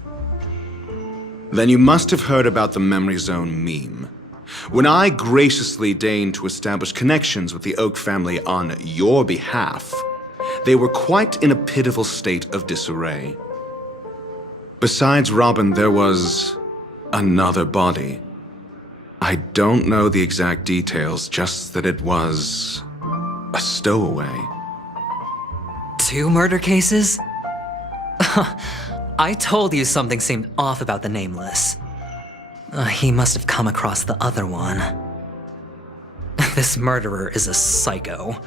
Then you must have heard about the Memory Zone meme. When I graciously deigned to establish connections with the Oak family on your behalf, they were quite in a pitiful state of disarray. Besides Robin, there was another body. I don't know the exact details, just that it was a stowaway. 2 murder cases? I told you something seemed off about the Nameless. He must have come across the other one. This murderer is a psycho.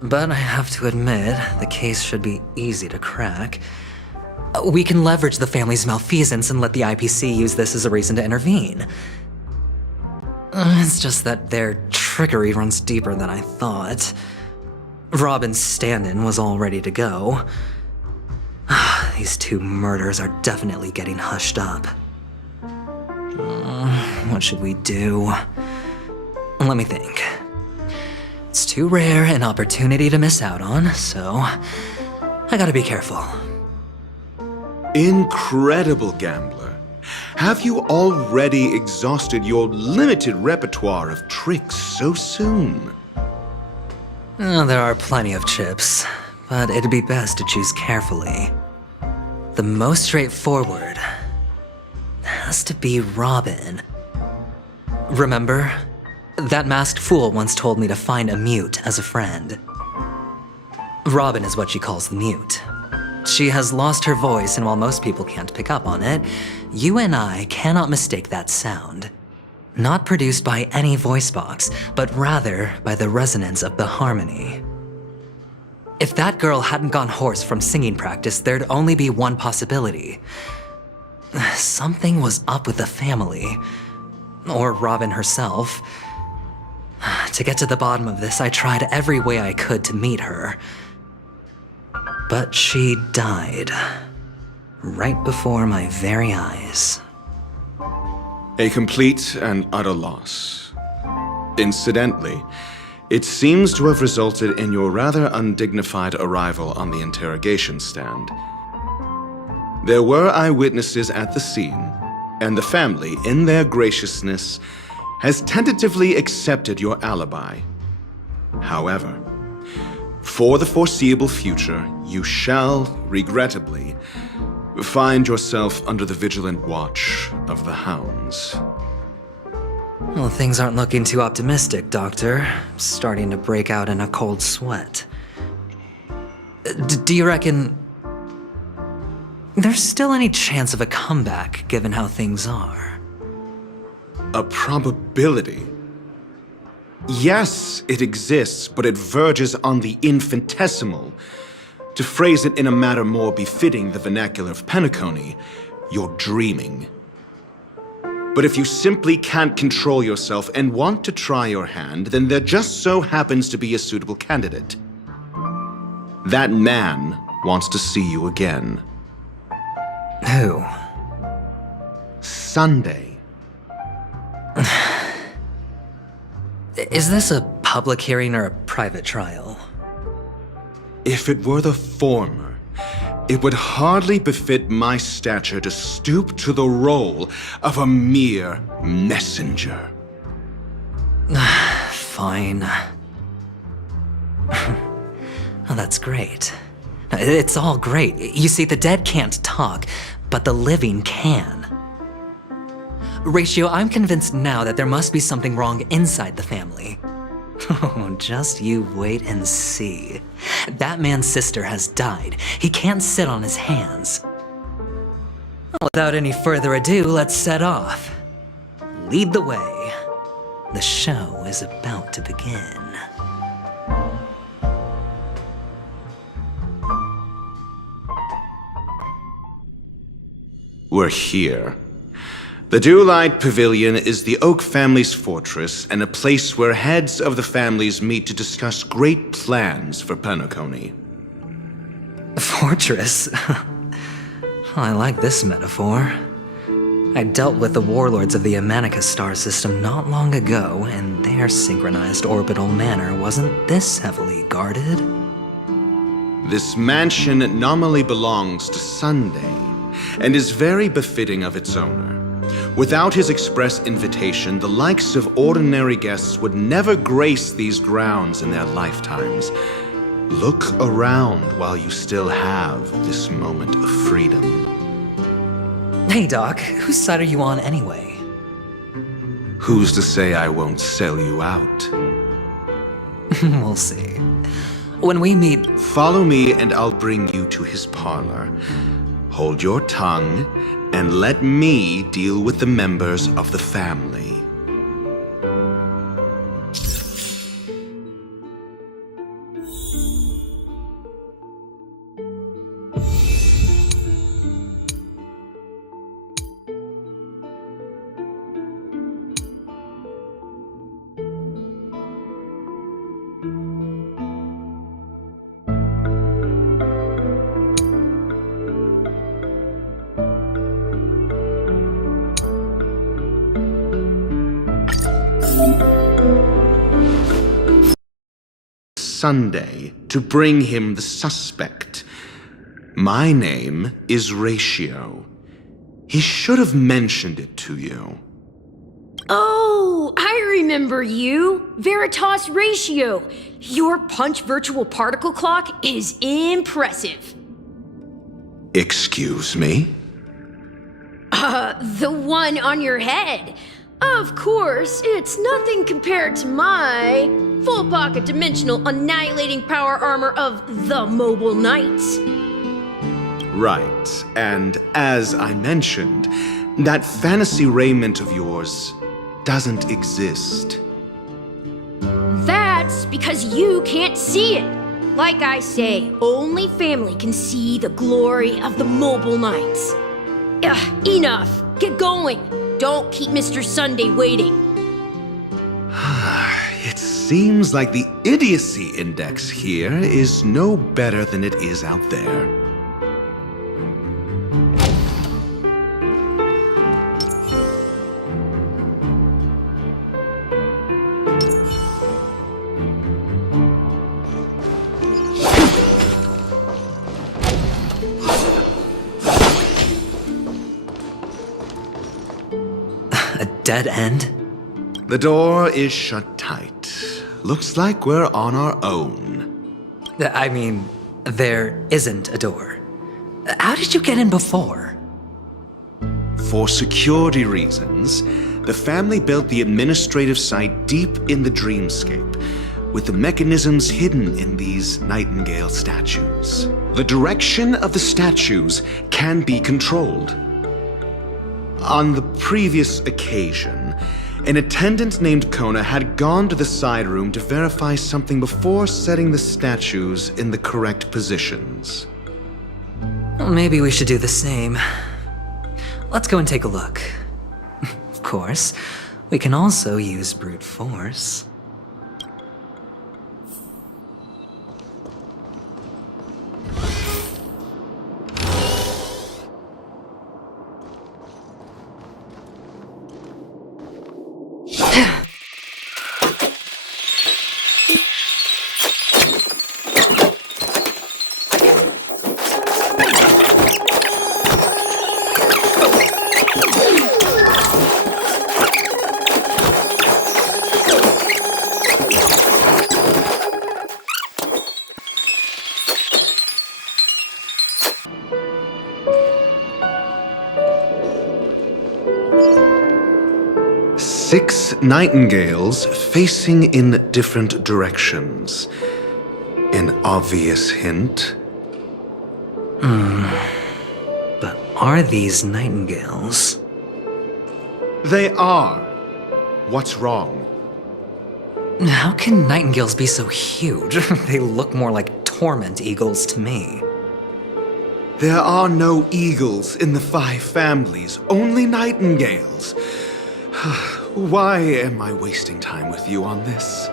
But I have to admit, the case should be easy to crack. We can leverage the family's malfeasance and let the IPC use this as a reason to intervene. It's just that their trickery runs deeper than I thought. Robin's stand-in was all ready to go. These two murders are definitely getting hushed up. What should we do? Let me think. It's too rare an opportunity to miss out on, so I gotta be careful. Incredible, gambler. Have you already exhausted your limited repertoire of tricks so soon? There are plenty of chips, but it'd be best to choose carefully. The most straightforward has to be Robin. Remember? That masked fool once told me to find a mute as a friend. Robin is what she calls the mute. She has lost her voice, and while most people can't pick up on it, you and I cannot mistake that sound. Not produced by any voice box, but rather by the resonance of the harmony. If that girl hadn't gone hoarse from singing practice, there'd only be one possibility. Something was up with the family. Or Robin herself. To get to the bottom of this, I tried every way I could to meet her. But she died. Right before my very eyes. A complete and utter loss. Incidentally, it seems to have resulted in your rather undignified arrival on the interrogation stand. There were eyewitnesses at the scene, and the family, in their graciousness, has tentatively accepted your alibi. However, for the foreseeable future, you shall, regrettably, find yourself under the vigilant watch of the hounds. Well, things aren't looking too optimistic, Doctor. I'm starting to break out in a cold sweat. Do you reckon there's still any chance of a comeback, given how things are? A probability? Yes, it exists, but it verges on the infinitesimal. To phrase it in a manner more befitting the vernacular of Penacony, you're dreaming. But if you simply can't control yourself and want to try your hand, then there just so happens to be a suitable candidate. That man wants to see you again. Who? Sunday. Is this a public hearing or a private trial? If it were the former, it would hardly befit my stature to stoop to the role of a mere messenger. Fine. Oh, that's great. It's all great. You see, the dead can't talk, but the living can. Ratio, I'm convinced now that there must be something wrong inside the family. Oh, just you wait and see. That man's sister has died. He can't sit on his hands. Without any further ado, let's set off. Lead the way. The show is about to begin. We're here. The Dewlight Pavilion is the Oak family's fortress and a place where heads of the families meet to discuss great plans for Penacony. Fortress? I like this metaphor. I dealt with the warlords of the Amanica star system not long ago, and their synchronized orbital manor wasn't this heavily guarded. This mansion nominally belongs to Sunday, and is very befitting of its owner. Without his express invitation, the likes of ordinary guests would never grace these grounds in their lifetimes. Look around while you still have this moment of freedom. Hey, Doc, whose side are you on anyway? Who's to say I won't sell you out? We'll see. When we meet... Follow me and I'll bring you to his parlor. Hold your tongue and let me deal with the members of the family. Sunday to bring him the suspect. My name is Ratio. He should have mentioned it to you. Oh, I remember you. Veritas Ratio. Your punch virtual particle clock is impressive. Excuse me? The one on your head. Of course, it's nothing compared to my full pocket dimensional annihilating power armor of the Mobile Knights. Right, and as I mentioned, that fantasy raiment of yours doesn't exist. That's because you can't see it. Like I say, only family can see the glory of the Mobile Knights. Enough. Get going. Don't keep Mr. Sunday waiting. It seems like the idiocy index here is no better than it is out there. Dead end? The door is shut tight. Looks like we're on our own. I mean, there isn't a door. How did you get in before? For security reasons, the family built the administrative site deep in the dreamscape, with the mechanisms hidden in these nightingale statues. The direction of the statues can be controlled. On the previous occasion, an attendant named Kona had gone to the side room to verify something before setting the statues in the correct positions. Well, maybe we should do the same. Let's go and take a look. Of course, we can also use brute force. Six nightingales facing in different directions. An obvious hint. But are these nightingales? They are. What's wrong? How can nightingales be so huge? They look more like torment eagles to me. There are no eagles in the 5 families, only nightingales. Why am I wasting time with you on this?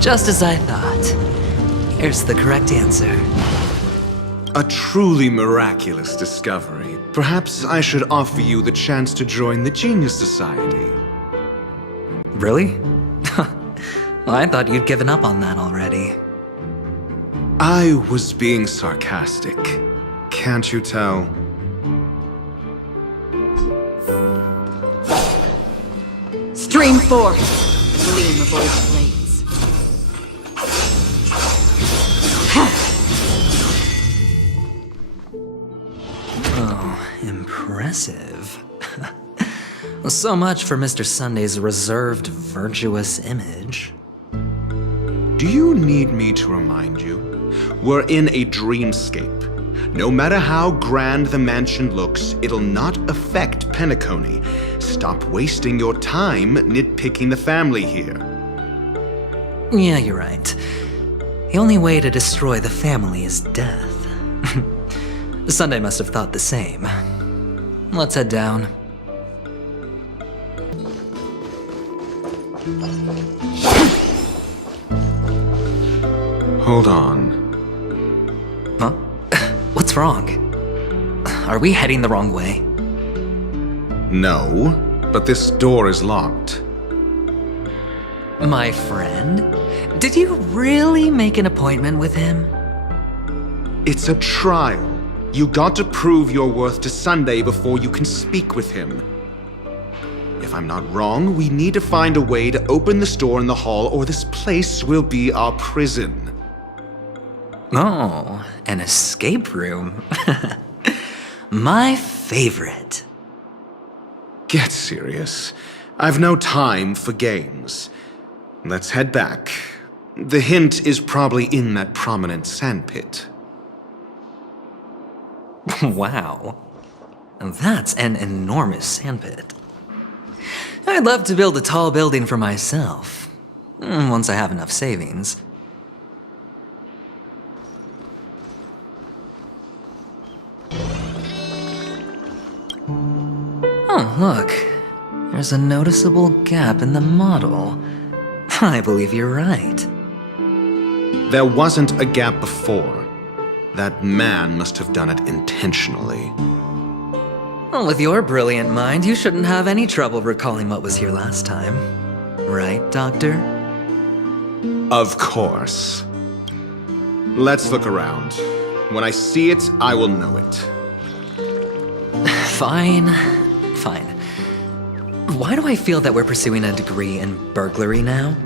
Just as I thought. Here's the correct answer. A truly miraculous discovery. Perhaps I should offer you the chance to join the Genius Society. Really? Well, I thought you'd given up on that already. I was being sarcastic. Can't you tell? Stream forth, gleam of old blades. Oh, impressive. So much for Mr. Sunday's reserved, virtuous image. Do you need me to remind you? We're in a dreamscape. No matter how grand the mansion looks, it'll not affect Penacony. Stop wasting your time nitpicking the family here. Yeah, you're right. The only way to destroy the family is death. Sunday must have thought the same. Let's head down. Hold on. Huh? What's wrong? Are we heading the wrong way? No, but this door is locked. My friend? Did you really make an appointment with him? It's a trial. You got to prove your worth to Sunday before you can speak with him. If I'm not wrong, we need to find a way to open this door in the hall, or this place will be our prison. Oh, an escape room. My favorite. Get serious. I've no time for games. Let's head back. The hint is probably in that prominent sandpit. Wow. That's an enormous sandpit. I'd love to build a tall building for myself, once I have enough savings. Oh, look. There's a noticeable gap in the model. I believe you're right. There wasn't a gap before. That man must have done it intentionally. Well, with your brilliant mind, you shouldn't have any trouble recalling what was here last time. Right, Doctor? Of course. Let's look around. When I see it, I will know it. Fine. Fine. Why do I feel that we're pursuing a degree in burglary now?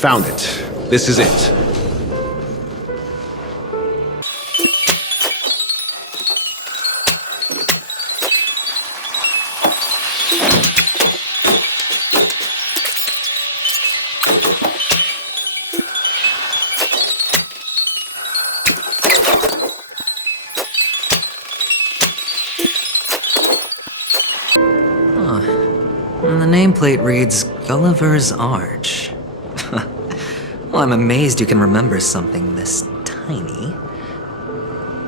Found it. This is it. And the nameplate reads Gulliver's Arch. Well, I'm amazed you can remember something this tiny.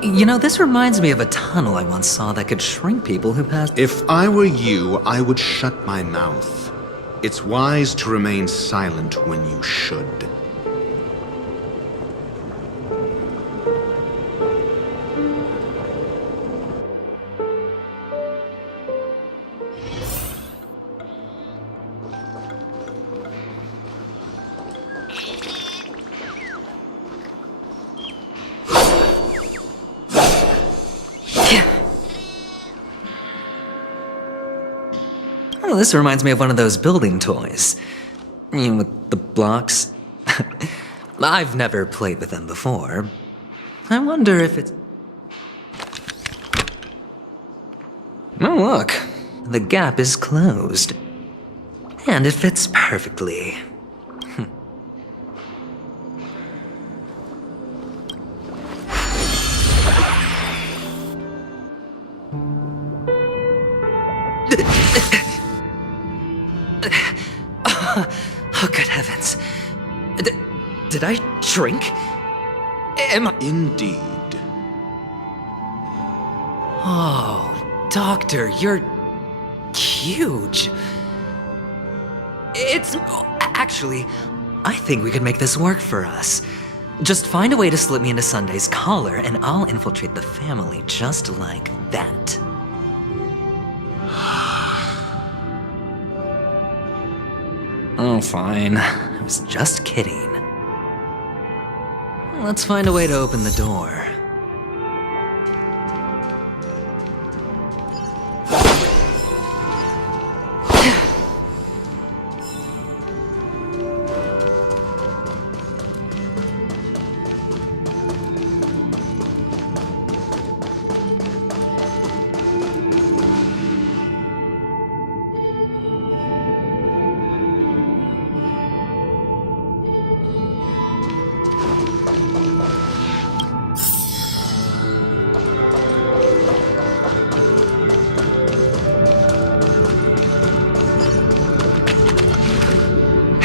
You know, this reminds me of a tunnel I once saw that could shrink people who passed. If I were you, I would shut my mouth. It's wise to remain silent when you should. Oh, this reminds me of one of those building toys. You know, with the blocks. I've never played with them before. I wonder if it's... Oh, look. The gap is closed. And it fits perfectly. Oh, good heavens. Did I shrink? Am I... Indeed. Oh, Doctor, you're huge. It's... Actually, I think we could make this work for us. Just find a way to slip me into Sunday's collar, and I'll infiltrate the family just like that. Oh, fine. I was just kidding. Let's find a way to open the door.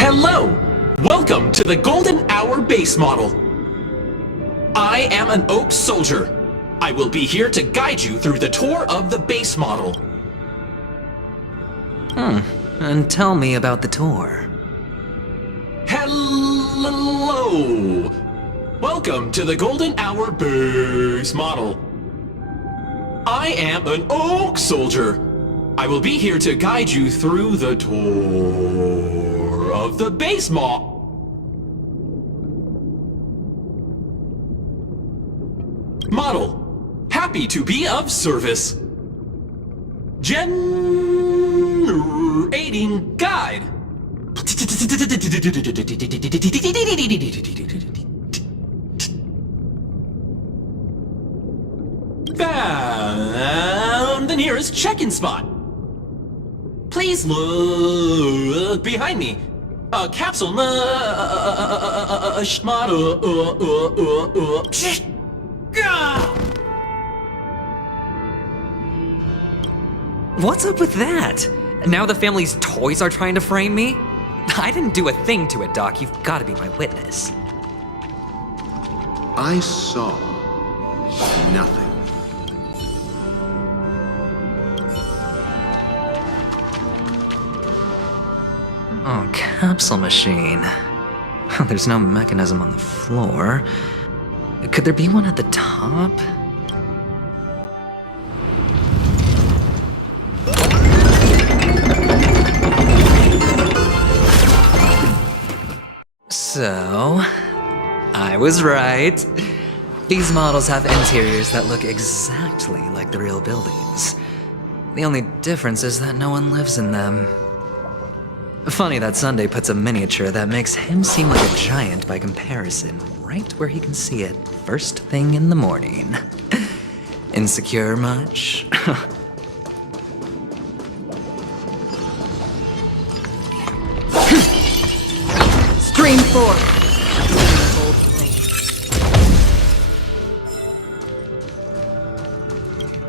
Hello! Welcome to the Golden Hour base model. I am an Oak Soldier. I will be here to guide you through the tour of the base model. And tell me about the tour. Hello! Welcome to the Golden Hour base model. I am an Oak Soldier. I will be here to guide you through the tour of the base model. Happy to be of service. Generating guide. Found the nearest check-in spot. Please look behind me. A capsule What's up with that? Now the family's toys are trying to frame me? I didn't do a thing to it, Doc. You've got to be my witness. I saw nothing. Oh, capsule machine. There's no mechanism on the floor. Could there be one at the top? So, I was right. These models have interiors that look exactly like the real buildings. The only difference is that no one lives in them. Funny that Sunday puts a miniature that makes him seem like a giant by comparison right where he can see it first thing in the morning. Insecure much? Stream 4.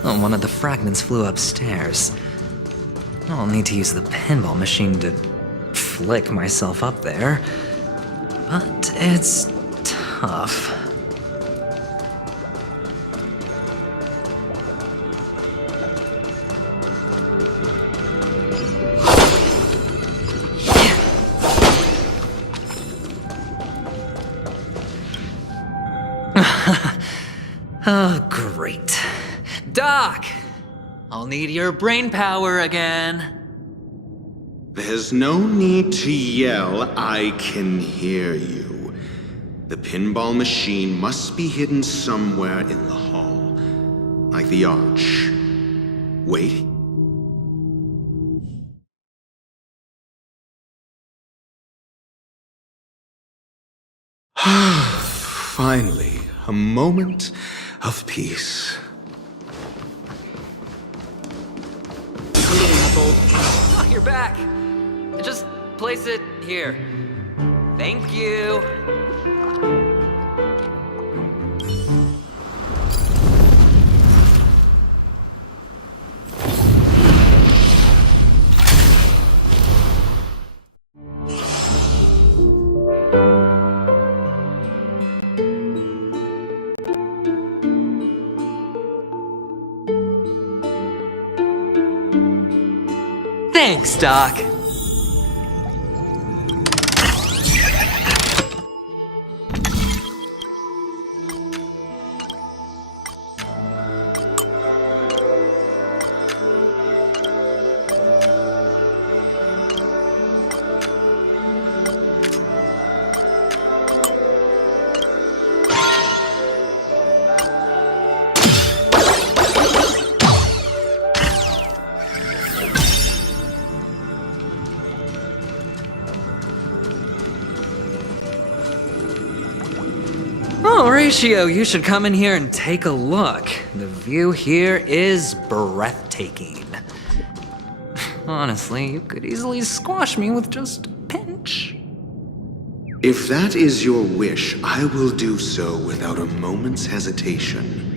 Oh, one of the fragments flew upstairs. I'll need to use the pinball machine to flick myself up there, but it's tough. Oh, great. Doc! I'll need your brain power again. There's no need to yell, I can hear you. The pinball machine must be hidden somewhere in the hall. Like the arch. Wait. Finally, a moment of peace. Oh, you're back. Just place it here. Thank you. Thanks, Doc. Oh, Horatio, you should come in here and take a look. The view here is breathtaking. Honestly, you could easily squash me with just a pinch. If that is your wish, I will do so without a moment's hesitation.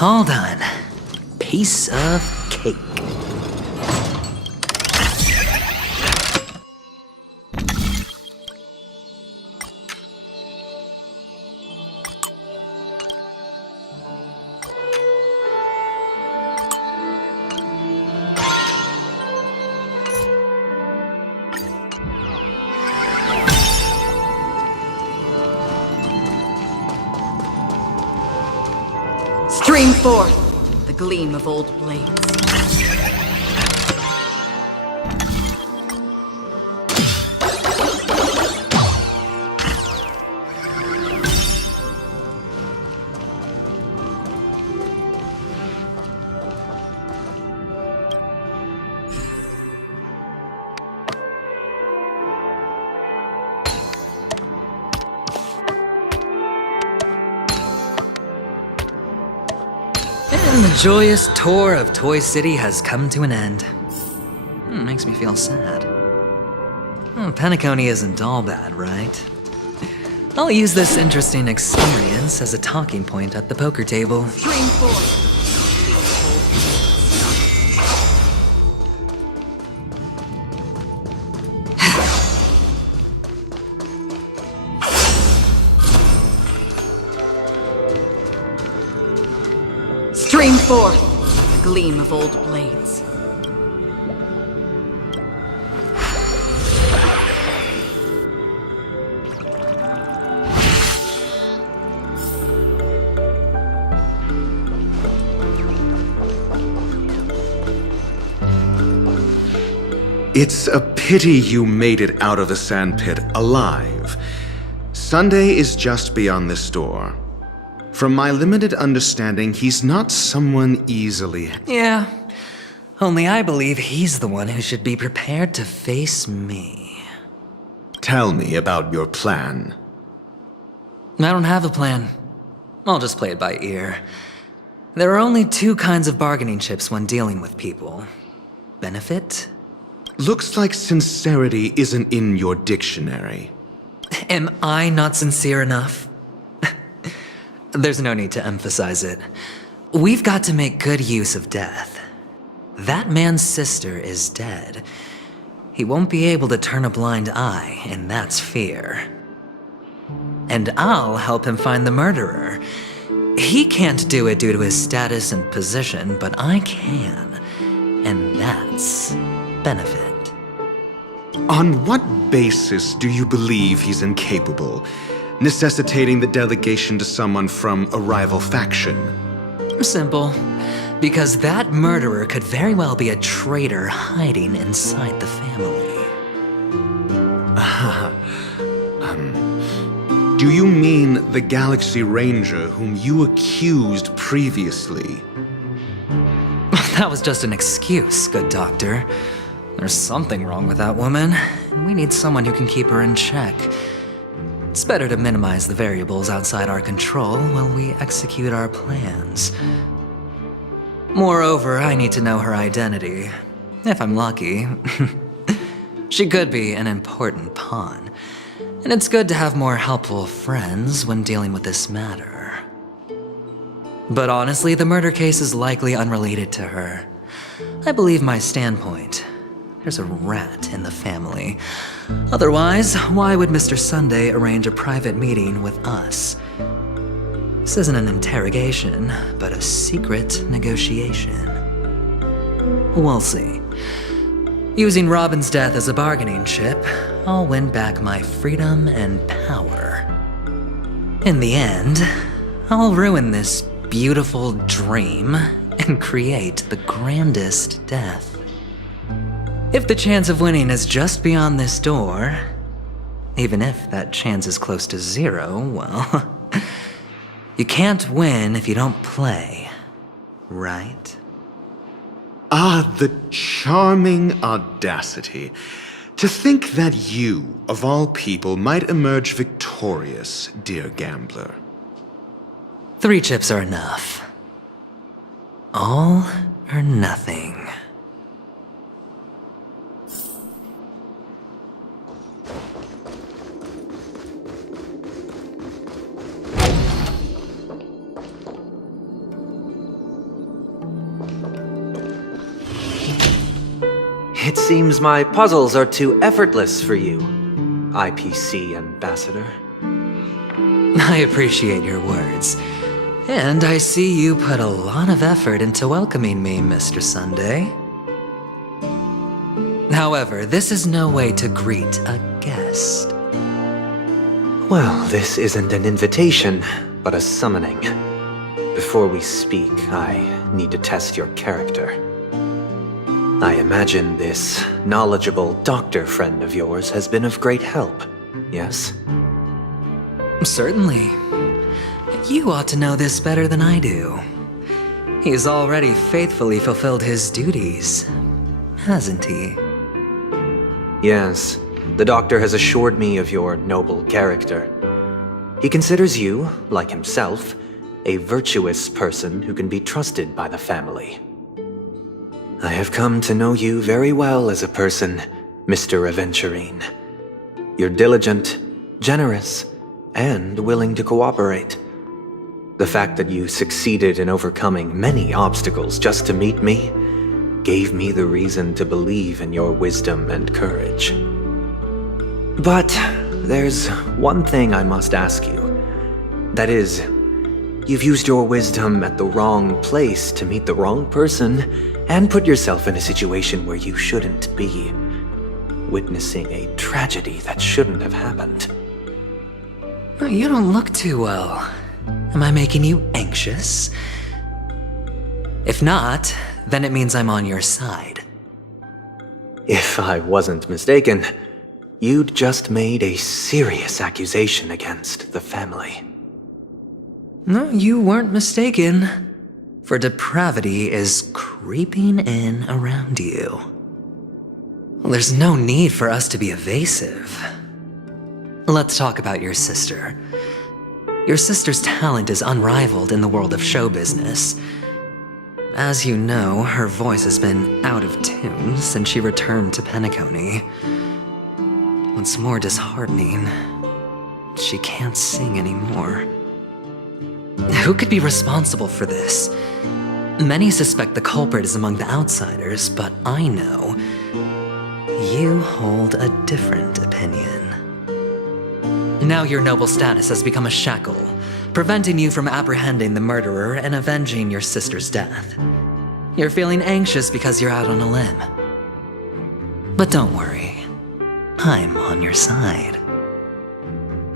All done. Piece of cake. Stream forth the gleam of old blades. And the joyous tour of Toy City has come to an end. Makes me feel sad. Penacony isn't all bad, right? I'll use this interesting experience as a talking point at the poker table. Stream forth. Stream forth the gleam of old blades. It's a pity you made it out of the sandpit alive. Sunday is just beyond this door. From my limited understanding, he's not someone easily... Yeah, only I believe he's the one who should be prepared to face me. Tell me about your plan. I don't have a plan. I'll just play it by ear. There are only two kinds of bargaining chips when dealing with people. Benefit? Looks like sincerity isn't in your dictionary. Am I not sincere enough? There's no need to emphasize it. We've got to make good use of death. That man's sister is dead. He won't be able to turn a blind eye, and that's fear. And I'll help him find the murderer. He can't do it due to his status and position, but I can. And that's benefit. On what basis do you believe he's incapable, necessitating the delegation to someone from a rival faction? Simple. Because that murderer could very well be a traitor hiding inside the family. Do you mean the Galaxy Ranger whom you accused previously? That was just an excuse, good doctor. There's something wrong with that woman, and we need someone who can keep her in check. It's better to minimize the variables outside our control while we execute our plans. Moreover, I need to know her identity. If I'm lucky. She could be an important pawn, and it's good to have more helpful friends when dealing with this matter. But honestly, the murder case is likely unrelated to her. I believe my standpoint. there's a rat in the family. Otherwise, why would Mr. Sunday arrange a private meeting with us? This isn't an interrogation, but a secret negotiation. We'll see. Using Robin's death as a bargaining chip, I'll win back my freedom and power. In the end, I'll ruin this beautiful dream and create the grandest death. If the chance of winning is just beyond this door, even if that chance is close to zero, well, you can't win if you don't play, right? Ah, the charming audacity. To think that you, of all people, might emerge victorious, dear gambler. 3 chips are enough. All or nothing. It seems my puzzles are too effortless for you, IPC Ambassador. I appreciate your words. And I see you put a lot of effort into welcoming me, Mr. Sunday. However, this is no way to greet a guest. Well, this isn't an invitation, but a summoning. Before we speak, I need to test your character. I imagine this knowledgeable doctor friend of yours has been of great help, yes? Certainly. You ought to know this better than I do. He's already faithfully fulfilled his duties, hasn't he? Yes, the doctor has assured me of your noble character. He considers you, like himself, a virtuous person who can be trusted by the family. I have come to know you very well as a person, Mr. Aventurine. You're diligent, generous, and willing to cooperate. The fact that you succeeded in overcoming many obstacles just to meet me gave me the reason to believe in your wisdom and courage. But there's one thing I must ask you. That is, you've used your wisdom at the wrong place to meet the wrong person and put yourself in a situation where you shouldn't be, witnessing a tragedy that shouldn't have happened. You don't look too well. Am I making you anxious? If not, then it means I'm on your side. If I wasn't mistaken, you'd just made a serious accusation against the family. No, you weren't mistaken. For depravity is creeping in around you. There's no need for us to be evasive. Let's talk about your sister. Your sister's talent is unrivaled in the world of show business. As you know, her voice has been out of tune since she returned to Penacony. What's more disheartening, she can't sing anymore. Who could be responsible for this? Many suspect the culprit is among the outsiders, but I know you hold a different opinion. Now your noble status has become a shackle, preventing you from apprehending the murderer and avenging your sister's death. You're feeling anxious because you're out on a limb. But don't worry, I'm on your side.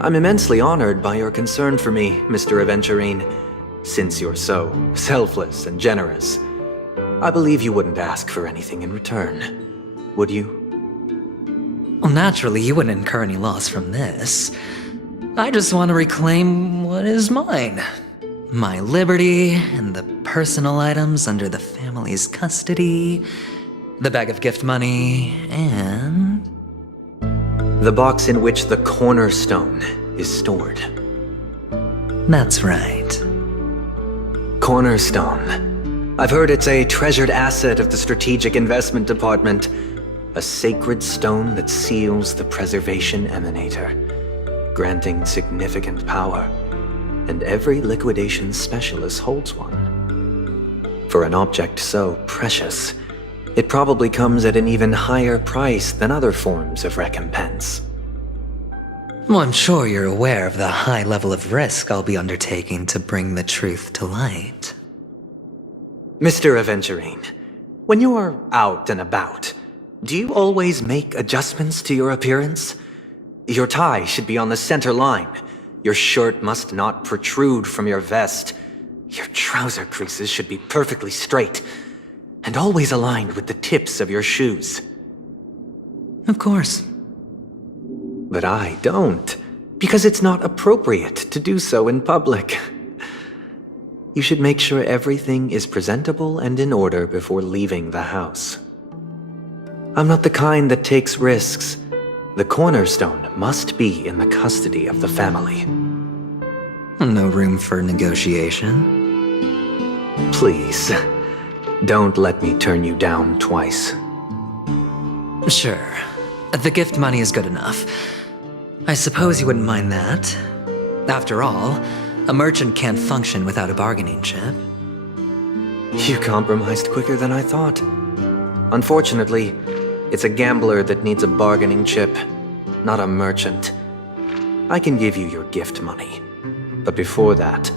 I'm immensely honored by your concern for me, Mr. Aventurine. Since you're so selfless and generous, I believe you wouldn't ask for anything in return, would you? Well, naturally, you wouldn't incur any loss from this. I just want to reclaim what is mine. My liberty and the personal items under the family's custody, the bag of gift money, and... the box in which the cornerstone is stored. That's right. Cornerstone. I've heard it's a treasured asset of the Strategic Investment Department. A sacred stone that seals the Preservation Emanator, granting significant power, and every liquidation specialist holds one. For an object so precious, It probably comes at an even higher price than other forms of recompense. Well, I'm sure you're aware of the high level of risk I'll be undertaking to bring the truth to light. Mr. Aventurine, when you're out and about, do you always make adjustments to your appearance? Your tie should be on the center line. Your shirt must not protrude from your vest. Your trouser creases should be perfectly straight, and always aligned with the tips of your shoes. Of course. But I don't, because it's not appropriate to do so in public. You should make sure everything is presentable and in order before leaving the house. I'm not the kind that takes risks. The cornerstone must be in the custody of the family. No room for negotiation? Please, don't let me turn you down twice. Sure. The gift money is good enough. I suppose you wouldn't mind that. After all, a merchant can't function without a bargaining chip. You compromised quicker than I thought. Unfortunately, it's a gambler that needs a bargaining chip, not a merchant. I can give you your gift money, but before that,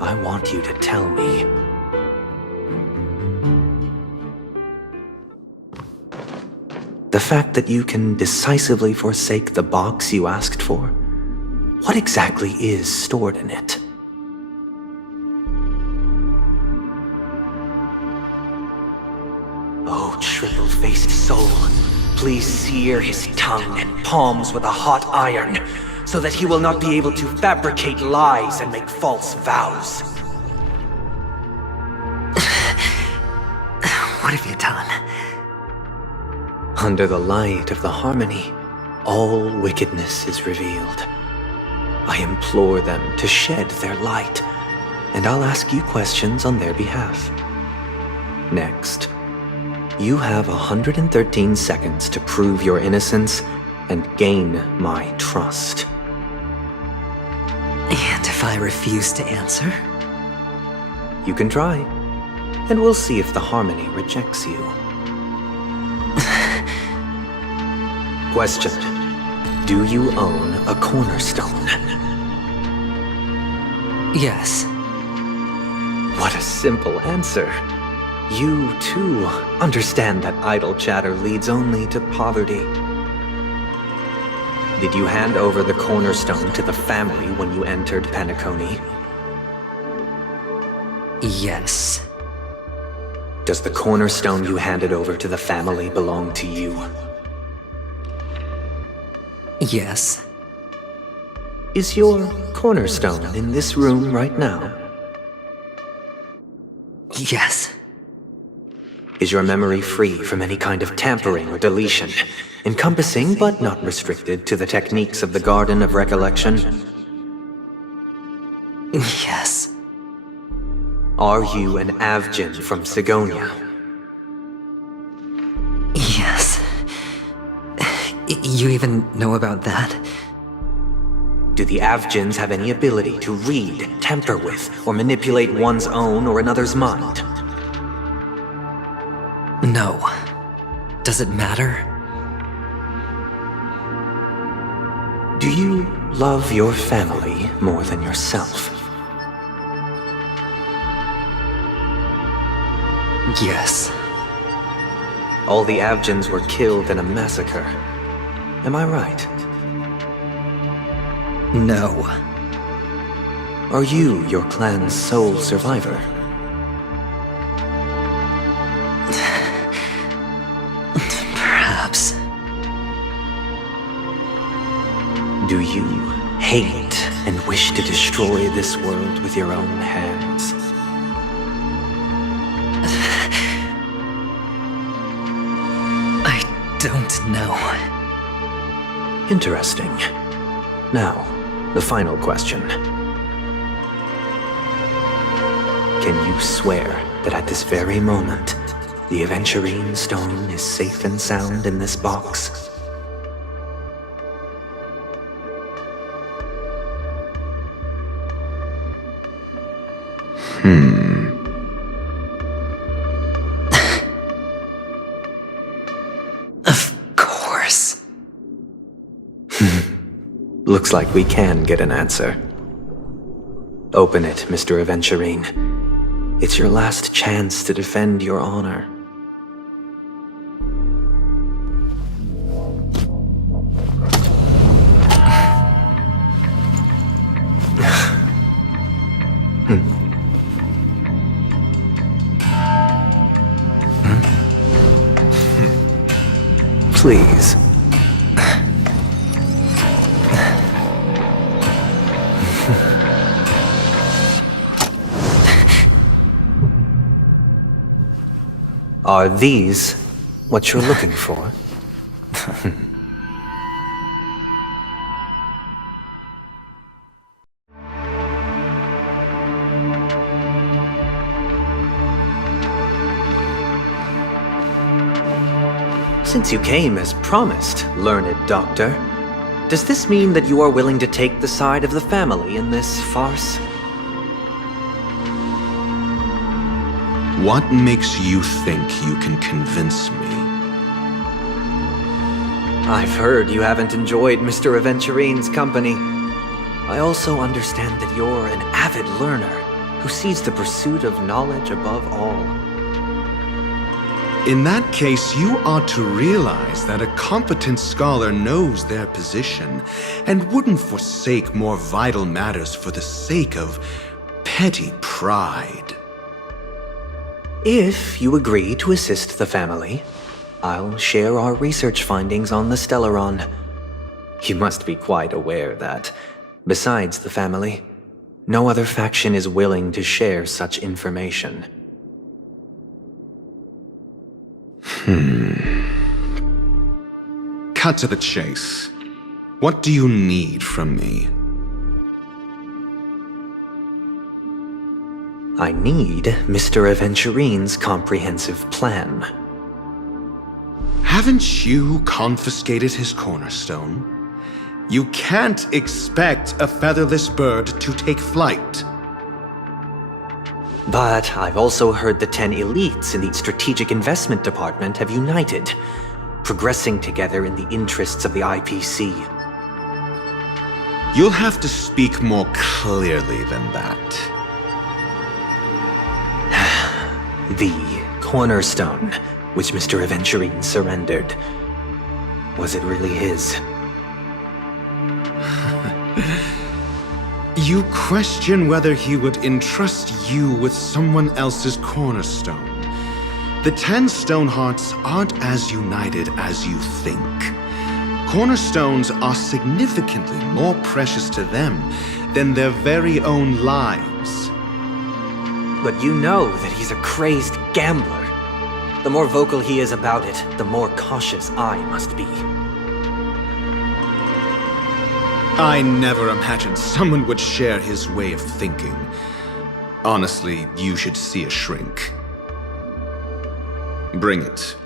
I want you to tell me. The fact that you can decisively forsake the box you asked for, what exactly is stored in it? Oh, triple-faced soul, please sear his tongue and palms with a hot iron, so that he will not be able to fabricate lies and make false vows. What have you done? Under the light of the harmony, all wickedness is revealed. I implore them to shed their light, and I'll ask you questions on their behalf. Next, you have 113 seconds to prove your innocence and gain my trust. And if I refuse to answer? You can try, and we'll see if the harmony rejects you. Question: do you own a cornerstone? Yes. What a simple answer. You, too, understand that idle chatter leads only to poverty. Did you hand over the cornerstone to the family when you entered Penacony? Yes. Does the cornerstone you handed over to the family belong to you? Yes. Is your cornerstone in this room right now? Yes. Is your memory free from any kind of tampering or deletion, encompassing but not restricted to the techniques of the Garden of Recollection? Yes. Are you an Avgin from Sigonia? Yes. You even know about that? Do the Avgins have any ability to read, tamper with, or manipulate one's own or another's mind? No. Does it matter? Do you love your family more than yourself? Yes. All the Avgins were killed in a massacre. Am I right? No. Are you your clan's sole survivor? Perhaps. Do you hate and wish to destroy this world with your own hands? I don't know. Interesting. Now, the final question. Can you swear that at this very moment, the Aventurine Stone is safe and sound in this box? Looks like we can get an answer. Open it, Mr. Aventurine. It's your last chance to defend your honor. Please. Are these what you're looking for? Since you came as promised, learned doctor, does this mean that you are willing to take the side of the family in this farce? What makes you think you can convince me? I've heard you haven't enjoyed Mr. Aventurine's company. I also understand that you're an avid learner who sees the pursuit of knowledge above all. In that case, you ought to realize that a competent scholar knows their position and wouldn't forsake more vital matters for the sake of petty pride. If you agree to assist the family, I'll share our research findings on the Stellaron. You must be quite aware that, besides the family, no other faction is willing to share such information. Cut to the chase. What do you need from me? I need Mr. Aventurine's comprehensive plan. Haven't you confiscated his cornerstone? You can't expect a featherless bird to take flight. But I've also heard the 10 elites in the Strategic Investment Department have united, progressing together in the interests of the IPC. You'll have to speak more clearly than that. The cornerstone, which Mr. Aventurine surrendered. Was it really his? You question whether he would entrust you with someone else's cornerstone. The 10 Stonehearts aren't as united as you think. Cornerstones are significantly more precious to them than their very own lives. But you know that he's a crazed gambler. The more vocal he is about it, the more cautious I must be. I never imagined someone would share his way of thinking. Honestly, you should see a shrink. Bring it.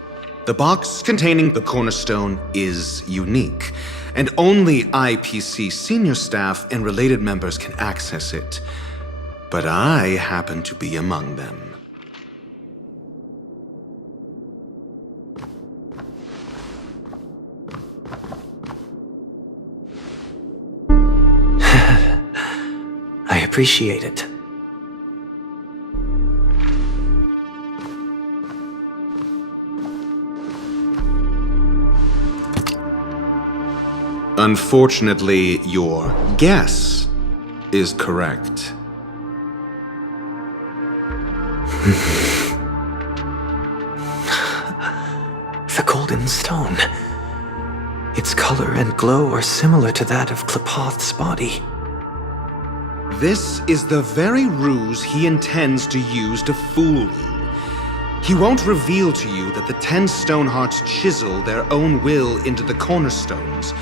The box containing the cornerstone is unique, and only IPC senior staff and related members can access it. But I happen to be among them. I appreciate it. Unfortunately, your guess is correct. The golden stone. Its color and glow are similar to that of Klepoth's body. This is the very ruse he intends to use to fool you. He won't reveal to you that the 10 Stonehearts chisel their own will into the cornerstones,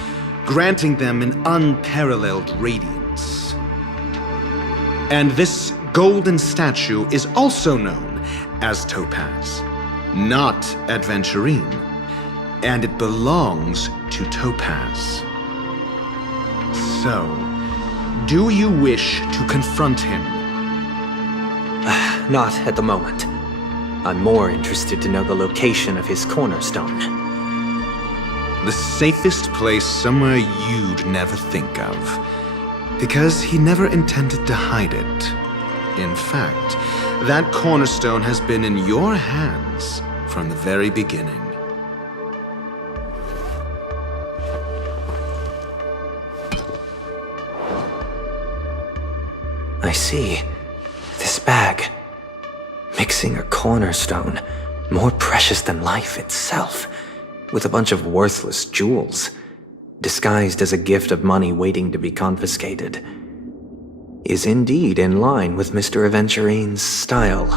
granting them an unparalleled radiance. And this golden statue is also known as Topaz, not Aventurine, and it belongs to Topaz. So, do you wish to confront him? Not at the moment. I'm more interested to know the location of his cornerstone. The safest place somewhere you'd never think of. Because he never intended to hide it. In fact, that cornerstone has been in your hands from the very beginning. I see. This bag. Mixing a cornerstone, more precious than life itself, with a bunch of worthless jewels, disguised as a gift of money waiting to be confiscated, is indeed in line with Mr. Aventurine's style.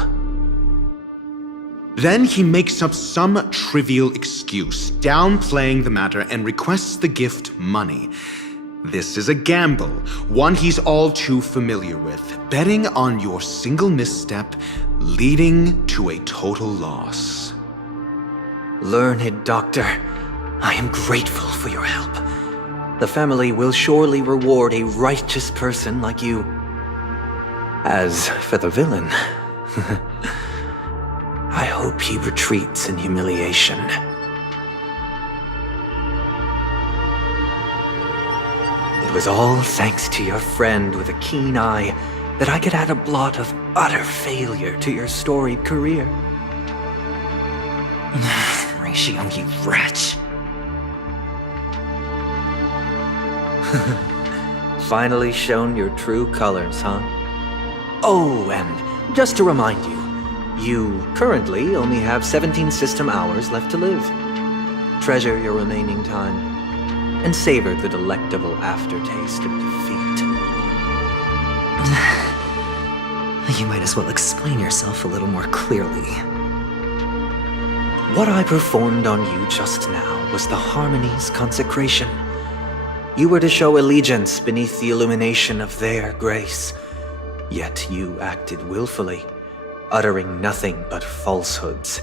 Then he makes up some trivial excuse, downplaying the matter, and requests the gift money. This is a gamble, one he's all too familiar with, betting on your single misstep, leading to a total loss. Learned doctor, I am grateful for your help. The family will surely reward a righteous person like you. As for the villain, I hope he retreats in humiliation. It was all thanks to your friend with a keen eye that I could add a blot of utter failure to your storied career. Ratio, you wretch. Finally shown your true colors, huh? Oh, and just to remind you, you currently only have 17 system hours left to live. Treasure your remaining time, and savor the delectable aftertaste of defeat. You might as well explain yourself a little more clearly. What I performed on you just now was the Harmony's consecration. You were to show allegiance beneath the illumination of their grace. Yet you acted willfully, uttering nothing but falsehoods,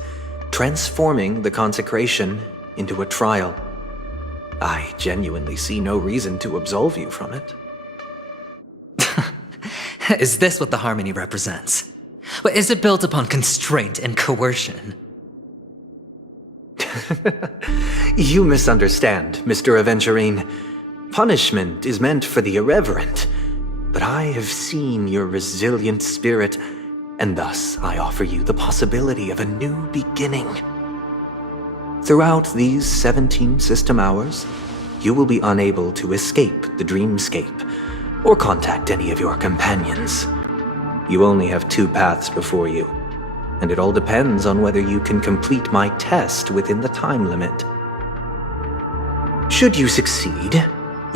transforming the consecration into a trial. I genuinely see no reason to absolve you from it. Is this what the Harmony represents? But is it built upon constraint and coercion? You misunderstand, Mr. Aventurine. Punishment is meant for the irreverent, but I have seen your resilient spirit, and thus I offer you the possibility of a new beginning. Throughout these 17 system hours, you will be unable to escape the dreamscape or contact any of your companions. You only have 2 paths before you, and it all depends on whether you can complete my test within the time limit. Should you succeed,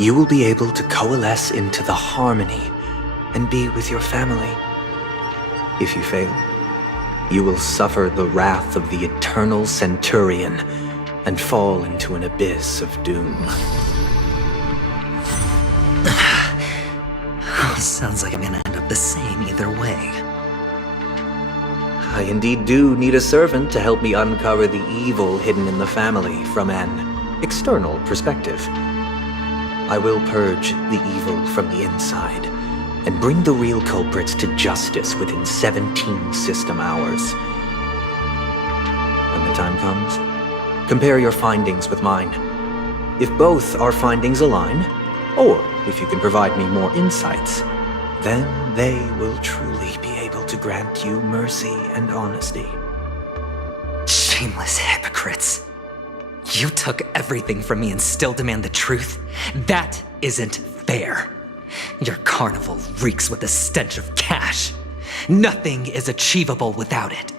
you will be able to coalesce into the Harmony and be with your family. If you fail, you will suffer the wrath of the eternal Centurion and fall into an abyss of doom. Sounds like I'm gonna end up the same either way. I indeed do need a servant to help me uncover the evil hidden in the family from an external perspective. I will purge the evil from the inside and bring the real culprits to justice within 17 system hours. When the time comes, compare your findings with mine. If both our findings align, or if you can provide me more insights, then they will truly be able to grant you mercy and honesty. Shameless hypocrites. You took everything from me and still demand the truth? That isn't fair. Your carnival reeks with the stench of cash. Nothing is achievable without it.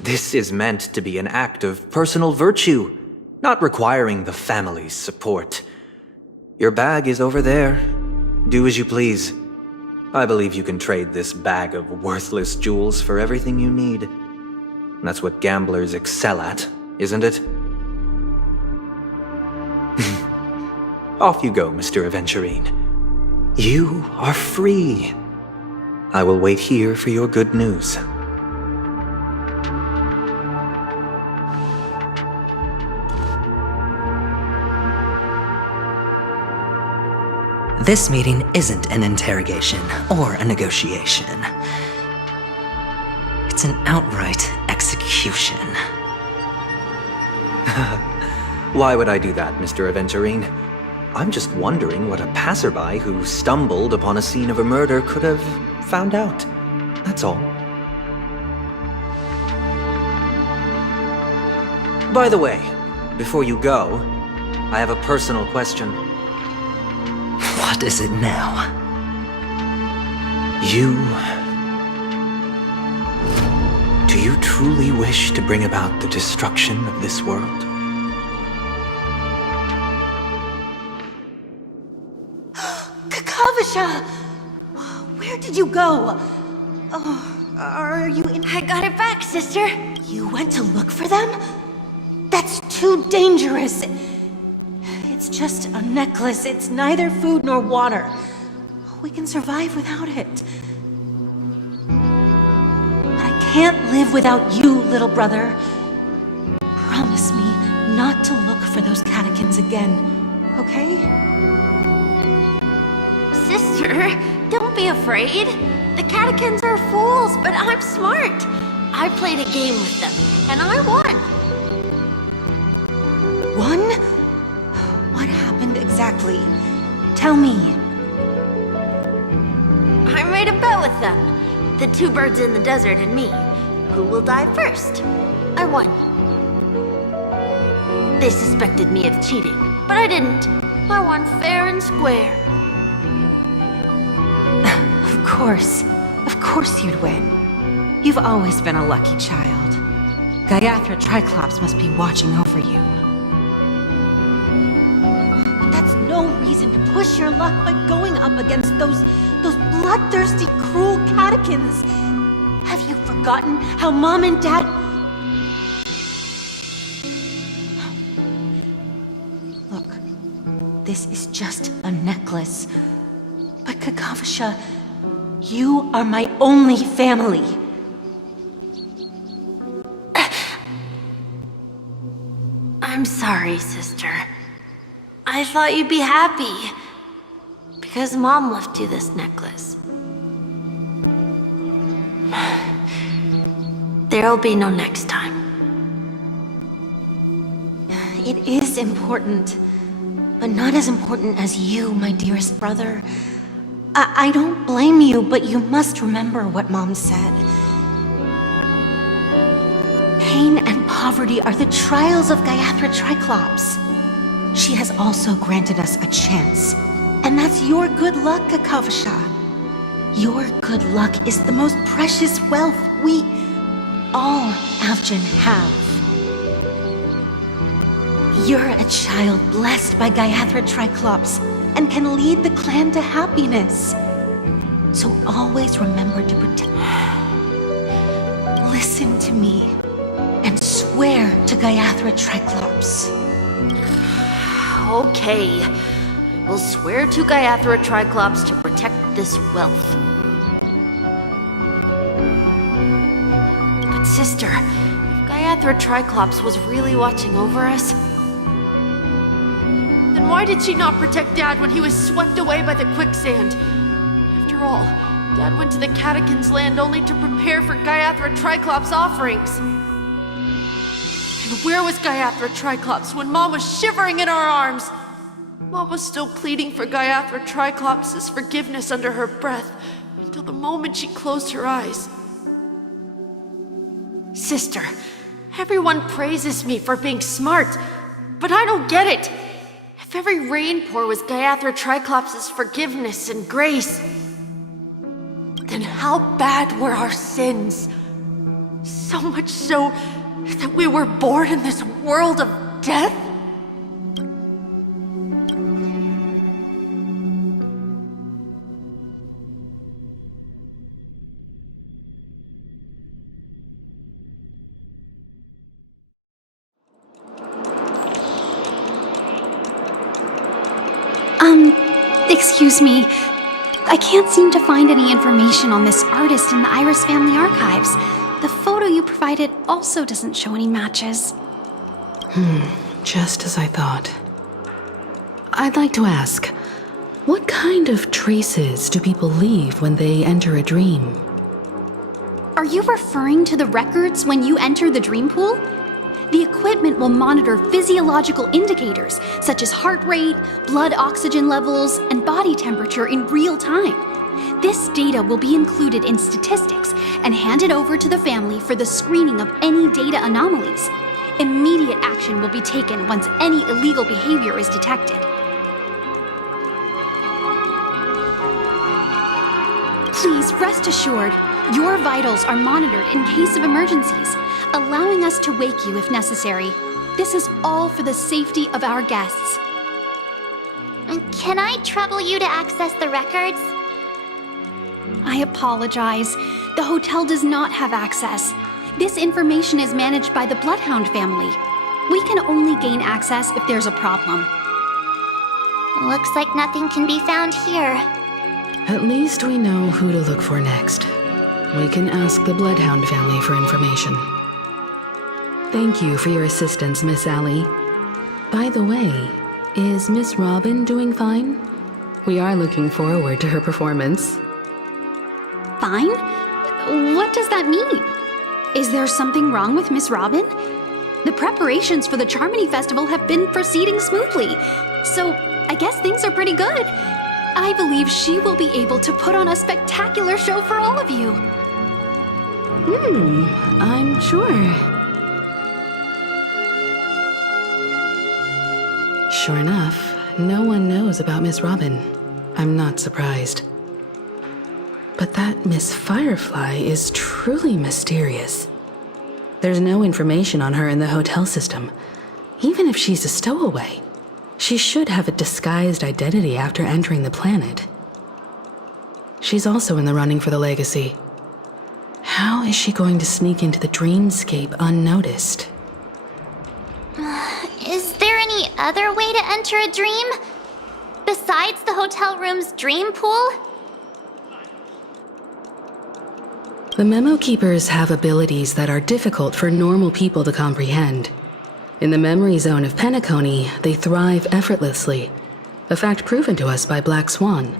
This is meant to be an act of personal virtue, not requiring the family's support. Your bag is over there. Do as you please. I believe you can trade this bag of worthless jewels for everything you need. That's what gamblers excel at, isn't it? Off you go, Mr. Aventurine. You are free. I will wait here for your good news. This meeting isn't an interrogation or a negotiation. It's an outright execution. Why would I do that, Mr. Aventurine? I'm just wondering what a passerby who stumbled upon a scene of a murder could have found out. That's all. By the way, before you go, I have a personal question. What is it now? Do you truly wish to bring about the destruction of this world? Kakavasha! Where did you go? Oh, are you in? I got it back, sister. You went to look for them? That's too dangerous. It's just a necklace. It's neither food nor water. We can survive without it. But I can't live without you, little brother. Promise me not to look for those catechins again, okay? Sister, don't be afraid. The catechins are fools, but I'm smart. I played a game with them, and I won. Won? What happened exactly? Tell me. I made a bet with them. The two birds in the desert and me. Who will die first? I won. They suspected me of cheating, but I didn't. I won fair and square. Of course you'd win. You've always been a lucky child. Gaiathra Triclops must be watching over you. But that's no reason to push your luck by going up against those bloodthirsty, cruel catechins. Have you forgotten how Mom and Dad... Look, this is just a necklace. But Kakavasha, you are my only family. I'm sorry, sister. I thought you'd be happy. Because Mom left you this necklace. There'll be no next time. It is important, but not as important as you, my dearest brother. I don't blame you, but you must remember what Mom said. Pain and poverty are the trials of Gaiathra Triclops. She has also granted us a chance. And that's your good luck, Kakavasha. Your good luck is the most precious wealth we, all Avgin, have. You're a child blessed by Gaiathra Triclops and can lead the clan to happiness. So always remember to protect... Listen to me and swear to Gaiathra Triclops. Okay. We'll swear to Gaiathra Triclops to protect this wealth. But sister, if Gaiathra Triclops was really watching over us, then why did she not protect Dad when he was swept away by the quicksand? After all, Dad went to the Catechins' land only to prepare for Gaiathra Triclops' offerings. And where was Gaiathra Triclops when Mom was shivering in our arms? Mom was still pleading for Gaiathra Triclops' forgiveness under her breath until the moment she closed her eyes. Sister, everyone praises me for being smart, but I don't get it. If every rainpour was Gaiathra Triclops' forgiveness and grace, then how bad were our sins? So much so that we were born in this world of death? Excuse me. I can't seem to find any information on this artist in the Iris family archives. The photo you provided also doesn't show any matches. Just as I thought. I'd like to ask, what kind of traces do people leave when they enter a dream? Are you referring to the records when you enter the dream pool? The equipment will monitor physiological indicators such as heart rate, blood oxygen levels, and body temperature in real time. This data will be included in statistics and handed over to the family for the screening of any data anomalies. Immediate action will be taken once any illegal behavior is detected. Please rest assured, your vitals are monitored in case of emergencies, allowing us to wake you if necessary. This is all for the safety of our guests. Can I trouble you to access the records? I apologize. The hotel does not have access. This information is managed by the Bloodhound family. We can only gain access if there's a problem. Looks like nothing can be found here. At least we know who to look for next. We can ask the Bloodhound family for information. Thank you for your assistance, Miss Allie. By the way, is Miss Robin doing fine? We are looking forward to her performance. Fine? What does that mean? Is there something wrong with Miss Robin? The preparations for the Charmony Festival have been proceeding smoothly, so I guess things are pretty good. I believe she will be able to put on a spectacular show for all of you. I'm sure. Sure enough, no one knows about Miss Robin. I'm not surprised. But that Miss Firefly is truly mysterious. There's no information on her in the hotel system. Even if she's a stowaway, she should have a disguised identity after entering the planet. She's also in the running for the legacy. How is she going to sneak into the dreamscape unnoticed? Is there any other way to enter a dream? Besides the hotel room's dream pool? The Memo Keepers have abilities that are difficult for normal people to comprehend. In the memory zone of Penacony, they thrive effortlessly, a fact proven to us by Black Swan.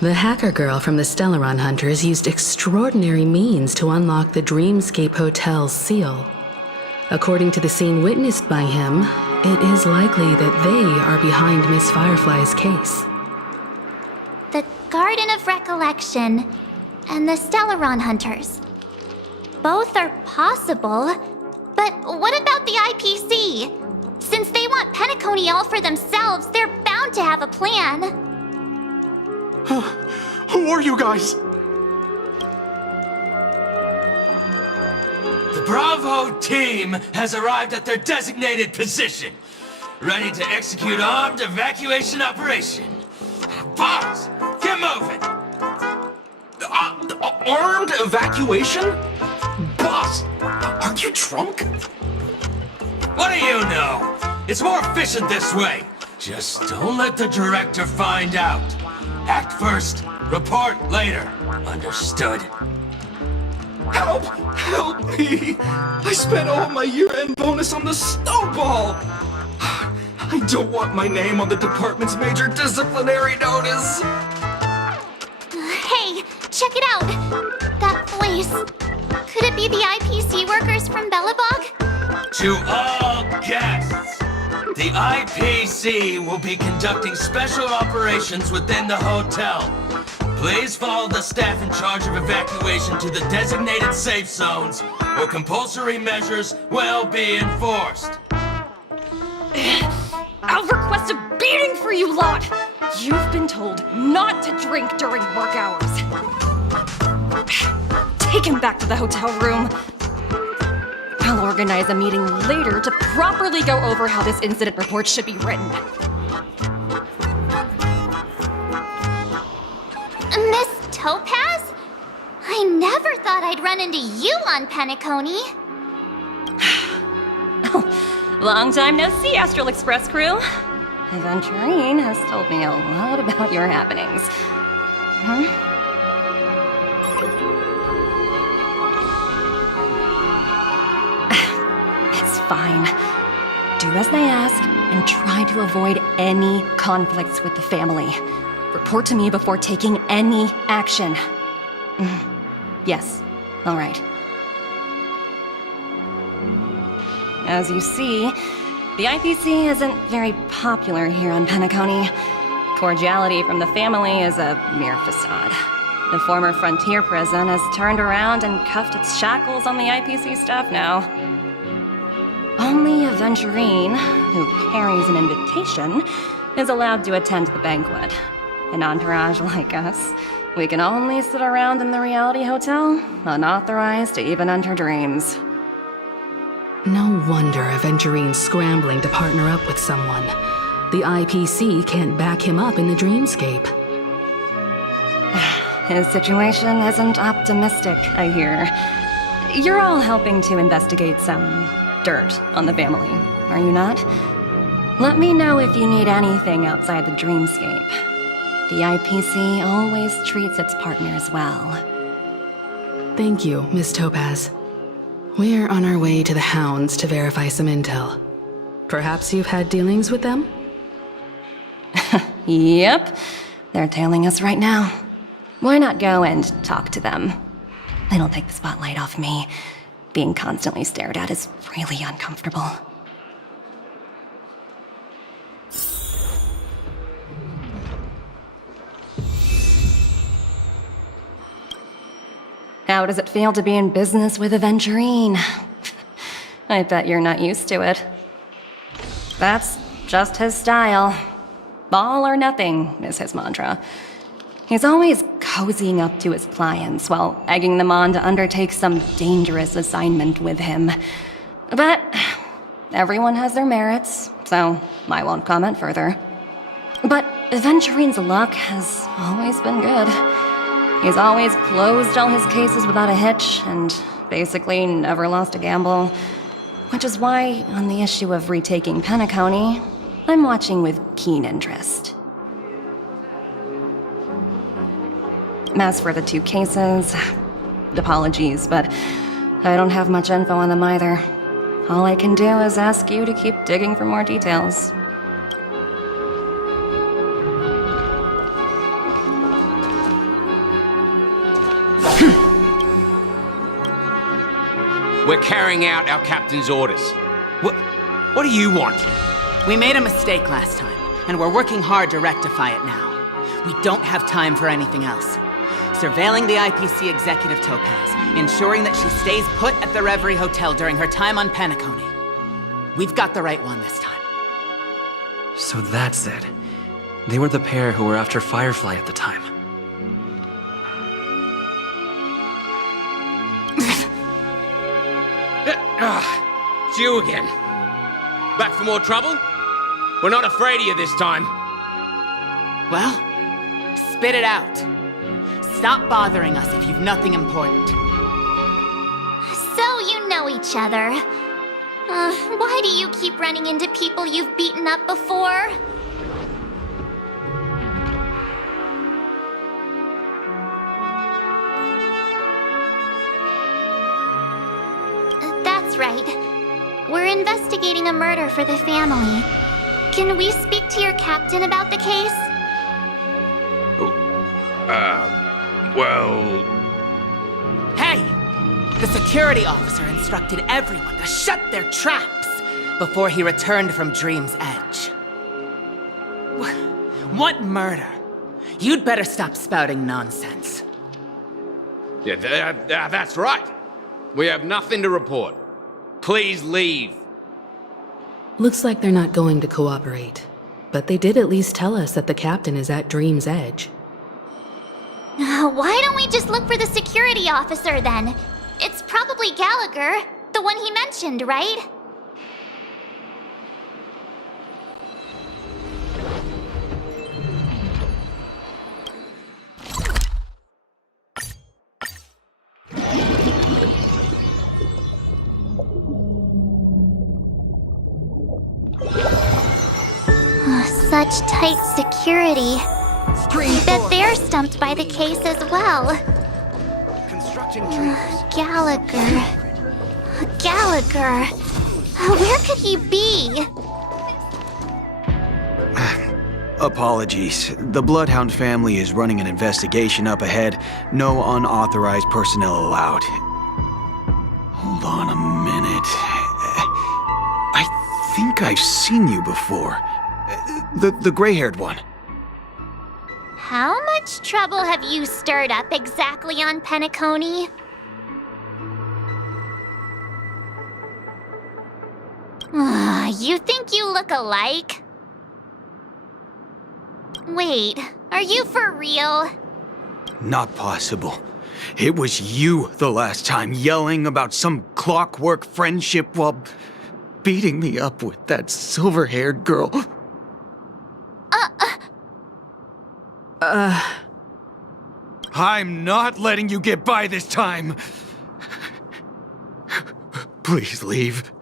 The hacker girl from the Stellaron Hunters used extraordinary means to unlock the Dreamscape Hotel's seal. According to the scene witnessed by him, it is likely that they are behind Miss Firefly's case. The Garden of Recollection and the Stellaron Hunters. Both are possible, but what about the IPC? Since they want Penacony all for themselves, they're bound to have a plan. Who are you guys? The Bravo team has arrived at their designated position, ready to execute armed evacuation operation. Boss, get moving! Armed evacuation? Boss, are you drunk? What do you know? It's more efficient this way. Just don't let the director find out. Act first, report later. Understood? Help! Help me! I spent all my year-end bonus on the snowball! I don't want my name on the department's major disciplinary notice! Hey, check it out! That voice. Could it be the IPC workers from Bellabog? To all guests, the IPC will be conducting special operations within the hotel. Please follow the staff in charge of evacuation to the designated safe zones, where compulsory measures will be enforced. I'll request a beating for you lot! You've been told not to drink during work hours. Take him back to the hotel room. I'll organize a meeting later to properly go over how this incident report should be written. Miss Topaz? I never thought I'd run into you on Penacony. Long time no see, Astral Express crew. Aventurine has told me a lot about your happenings. It's fine. Do as they ask and try to avoid any conflicts with the family. Report to me before taking any action. Yes, all right. As you see, the IPC isn't very popular here on Penacony. Cordiality from the family is a mere facade. The former frontier prison has turned around and cuffed its shackles on the IPC staff now. Only a Venturine, who carries an invitation, is allowed to attend the banquet. An entourage like us, we can only sit around in the reality hotel, unauthorized to even enter dreams. No wonder a Venturine's scrambling to partner up with someone. The IPC can't back him up in the dreamscape. His situation isn't optimistic, I hear. You're all helping to investigate some dirt on the family, are you not? Let me know if you need anything outside the dreamscape. The IPC always treats its partners well. Thank you, Miss Topaz. We're on our way to the Hounds to verify some intel. Perhaps you've had dealings with them? Yep. They're tailing us right now. Why not go and talk to them? It'll take the spotlight off me. Being constantly stared at is really uncomfortable. How does it feel to be in business with a Venturine? I bet you're not used to it. That's just his style. All or nothing is his mantra. He's always cozying up to his clients while egging them on to undertake some dangerous assignment with him. But everyone has their merits, so I won't comment further. But Venturine's luck has always been good. He's always closed all his cases without a hitch and basically never lost a gamble. Which is why, on the issue of retaking Penacony, I'm watching with keen interest. As for the two cases, apologies, but I don't have much info on them either. All I can do is ask you to keep digging for more details. We're carrying out our captain's orders. What do you want? We made a mistake last time, and we're working hard to rectify it now. We don't have time for anything else. Surveilling the IPC executive Topaz, ensuring that she stays put at the Reverie Hotel during her time on Penacony. We've got the right one this time. So that's it. They were the pair who were after Firefly at the time. It's you again. Back for more trouble? We're not afraid of you this time. Well, spit it out. Stop bothering us if you've nothing important. So you know each other. Why do you keep running into people you've beaten up before? That's right. We're investigating a murder for the family. Can we speak to your captain about the case? Well... Hey! The security officer instructed everyone to shut their traps before he returned from Dream's Edge. What murder? You'd better stop spouting nonsense. Yeah, that's right. We have nothing to report. Please leave. Looks like they're not going to cooperate. But they did at least tell us that the captain is at Dream's Edge. Why don't we just look for the security officer then? It's probably Gallagher, the one he mentioned, right? Such tight security. I bet they're stumped by the case as well. Gallagher. Where could he be? Apologies. The Bloodhound family is running an investigation up ahead. No unauthorized personnel allowed. Hold on a minute. think I've seen you before. The gray-haired one. How much trouble have you stirred up exactly on Penacony? You think you look alike? Wait, are you for real? Not possible. It was you the last time, yelling about some clockwork friendship while beating me up with that silver-haired girl. I'm not letting you get by this time. Please leave,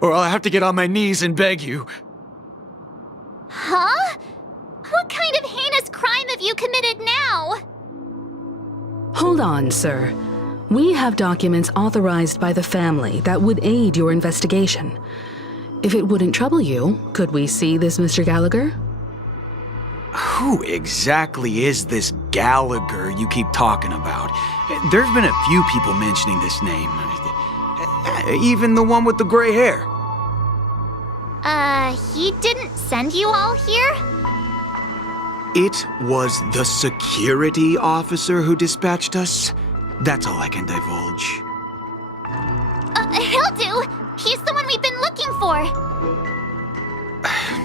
or I'll have to get on my knees and beg you. Huh? What kind of heinous crime have you committed now? Hold on, sir. We have documents authorized by the family that would aid your investigation. If it wouldn't trouble you, could we see this Mr. Gallagher? Who exactly is this Gallagher you keep talking about? There's been a few people mentioning this name. Even the one with the gray hair. He didn't send you all here? It was the security officer who dispatched us. That's all I can divulge. He'll do. He's the one we've been looking for.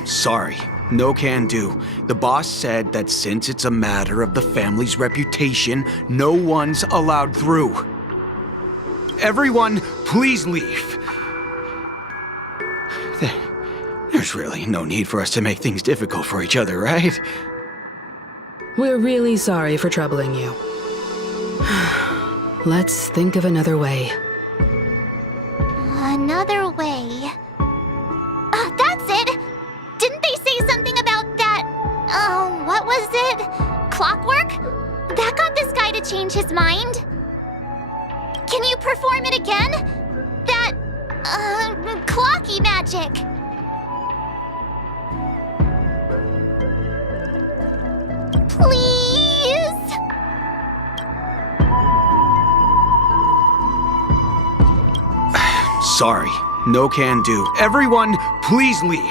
Sorry, no can do. The boss said that since it's a matter of the family's reputation, no one's allowed through. Everyone, please leave. There's really no need for us to make things difficult for each other, right? We're really sorry for troubling you. Let's think of another way. Another way. That's it! Didn't they say something about that? What was it? Clockwork? That got this guy to change his mind. Can you perform it again? That, clocky magic. Please? Sorry, no can do. Everyone, please leave.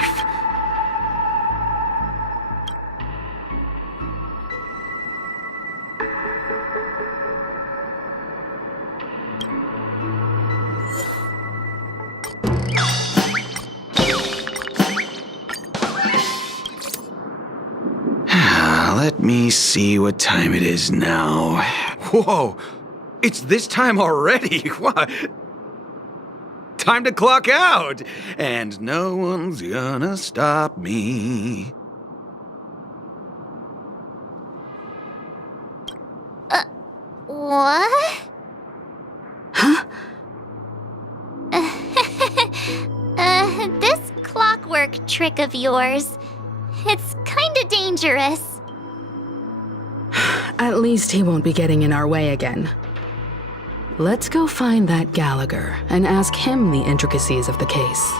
Let me see what time it is now. Whoa, it's this time already. What? Time to clock out, and no one's gonna stop me. What? Huh? This clockwork trick of yours, it's kinda dangerous. At least he won't be getting in our way again. Let's go find that Gallagher and ask him the intricacies of the case.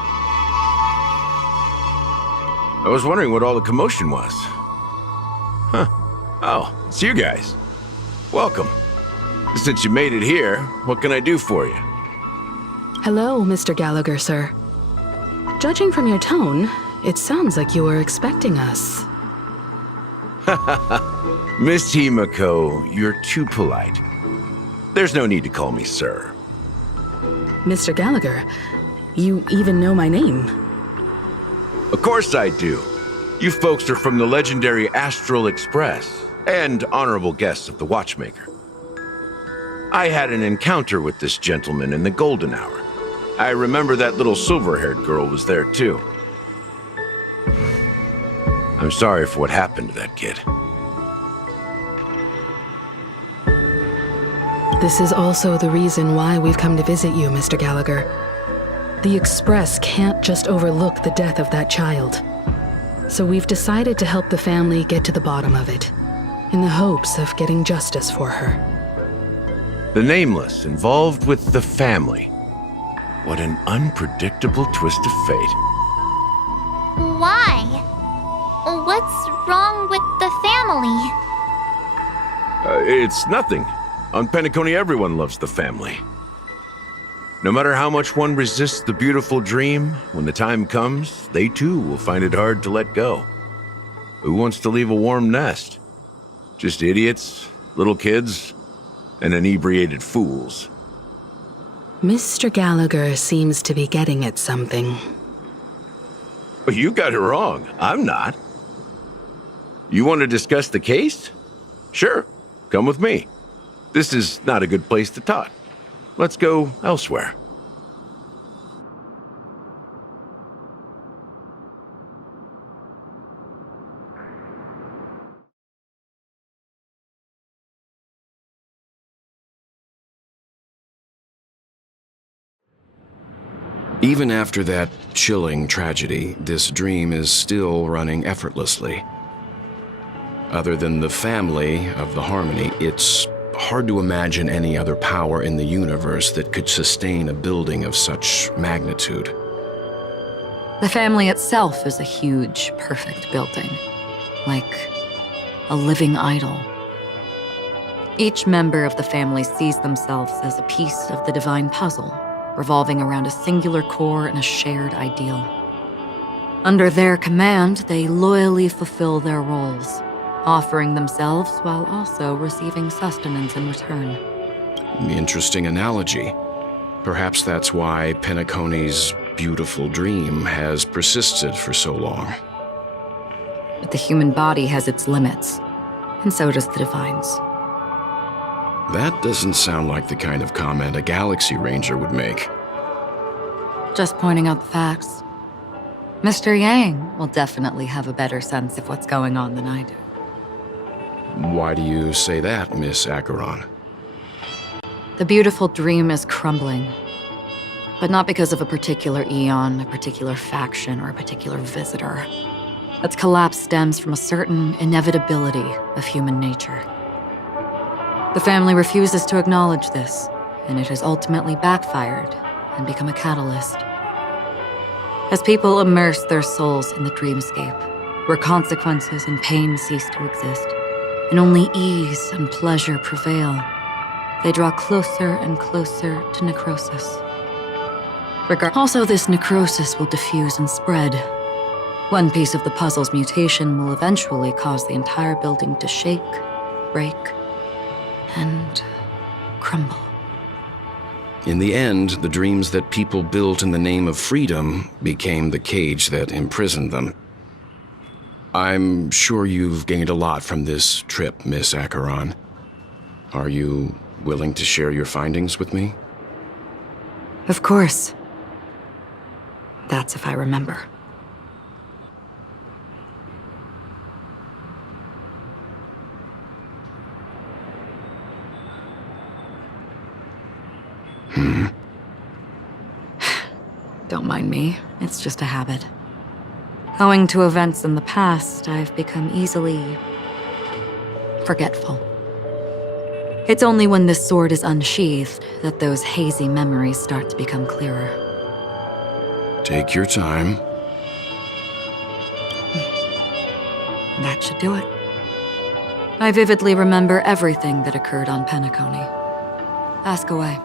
I was wondering what all the commotion was. Huh. Oh, it's you guys. Welcome. Since you made it here, what can I do for you? Hello, Mr. Gallagher, sir. Judging from your tone, it sounds like you were expecting us. Miss Himiko, you're too polite. There's no need to call me sir. Mr. Gallagher, you even know my name. Of course I do. You folks are from the legendary Astral Express and honorable guests of the Watchmaker. I had an encounter with this gentleman in the golden hour. I remember that little silver-haired girl was there too. I'm sorry for what happened to that kid. This is also the reason why we've come to visit you, Mr. Gallagher. The Express can't just overlook the death of that child. So we've decided to help the family get to the bottom of it, in the hopes of getting justice for her. The Nameless involved with the family. What an unpredictable twist of fate. Why? What's wrong with the family? It's nothing. On Penacony, everyone loves the family. No matter how much one resists the beautiful dream, when the time comes, they too will find it hard to let go. Who wants to leave a warm nest? Just idiots, little kids, and inebriated fools. Mr. Gallagher seems to be getting at something. But you got it wrong. I'm not. You want to discuss the case? Sure, come with me. This is not a good place to talk. Let's go elsewhere. Even after that chilling tragedy, this dream is still running effortlessly. Other than the family of the Harmony, it's hard to imagine any other power in the universe that could sustain a building of such magnitude. The family itself is a huge, perfect building, like a living idol. Each member of the family sees themselves as a piece of the divine puzzle, revolving around a singular core and a shared ideal. Under their command, they loyally fulfill their roles, offering themselves while also receiving sustenance in return. Interesting analogy. Perhaps that's why Penacony's beautiful dream has persisted for so long. But the human body has its limits, and so does the divine's. That doesn't sound like the kind of comment a Galaxy Ranger would make. Just pointing out the facts. Mr. Yang will definitely have a better sense of what's going on than I do. Why do you say that, Miss Acheron? The beautiful dream is crumbling. But not because of a particular eon, a particular faction, or a particular visitor. Its collapse stems from a certain inevitability of human nature. The family refuses to acknowledge this, and it has ultimately backfired and become a catalyst. As people immerse their souls in the dreamscape, where consequences and pain cease to exist, and only ease and pleasure prevail, they draw closer and closer to necrosis. Also, this necrosis will diffuse and spread. One piece of the puzzle's mutation will eventually cause the entire building to shake, break, and crumble. In the end, the dreams that people built in the name of freedom became the cage that imprisoned them. I'm sure you've gained a lot from this trip, Miss Acheron. Are you willing to share your findings with me? Of course. That's if I remember. Don't mind me, it's just a habit. Owing to events in the past, I've become easily forgetful. It's only when this sword is unsheathed that those hazy memories start to become clearer. Take your time. That should do it. I vividly remember everything that occurred on Penacony. Ask away.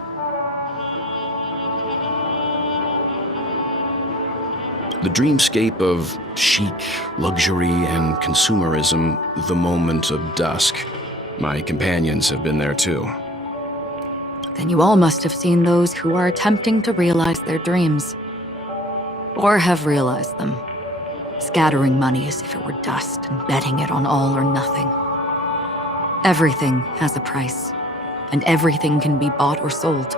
The dreamscape of chic, luxury, and consumerism, the moment of dusk. My companions have been there too. Then you all must have seen those who are attempting to realize their dreams. Or have realized them. Scattering money as if it were dust and betting it on all or nothing. Everything has a price, and everything can be bought or sold.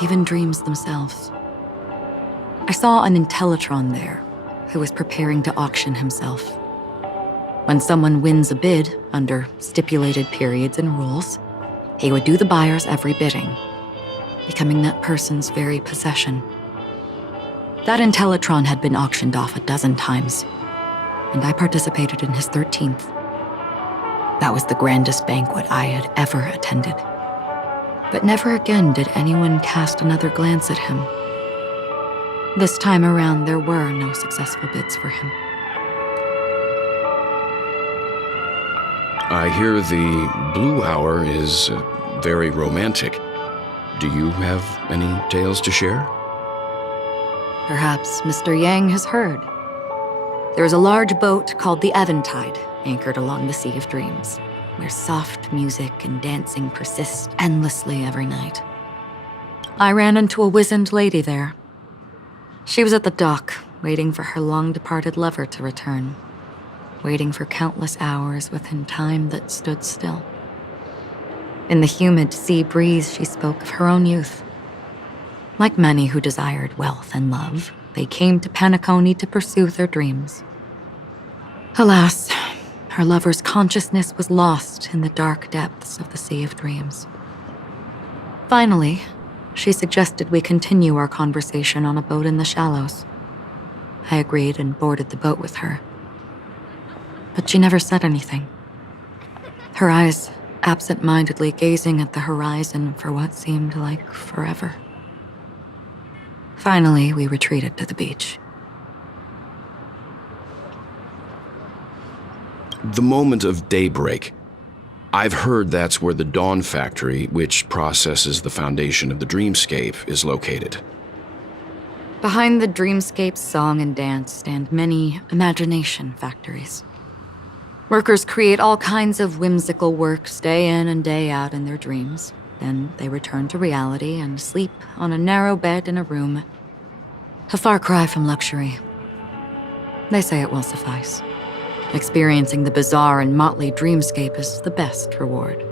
Even dreams themselves. I saw an Intellitron there, who was preparing to auction himself. When someone wins a bid, under stipulated periods and rules, he would do the buyer's every bidding, becoming that person's very possession. That Intellitron had been auctioned off 12 times, and I participated in his 13th. That was the grandest banquet I had ever attended. But never again did anyone cast another glance at him. This time around, there were no successful bids for him. I hear the Blue Hour is very romantic. Do you have any tales to share? Perhaps Mr. Yang has heard. There is a large boat called the Eventide, anchored along the Sea of Dreams, where soft music and dancing persist endlessly every night. I ran into a wizened lady there. She was at the dock, waiting for her long-departed lover to return, waiting for countless hours within time that stood still. In the humid sea breeze, she spoke of her own youth. Like many who desired wealth and love, they came to Penacony to pursue their dreams. Alas, her lover's consciousness was lost in the dark depths of the Sea of Dreams. Finally, she suggested we continue our conversation on a boat in the shallows. I agreed and boarded the boat with her. But she never said anything. Her eyes absent-mindedly gazing at the horizon for what seemed like forever. Finally, we retreated to the beach. The moment of daybreak. I've heard that's where the Dawn Factory, which processes the foundation of the dreamscape, is located. Behind the dreamscape's song and dance stand many imagination factories. Workers create all kinds of whimsical works day in and day out in their dreams. Then they return to reality and sleep on a narrow bed in a room. A far cry from luxury. They say it will suffice. Experiencing the bizarre and motley dreamscape is the best reward.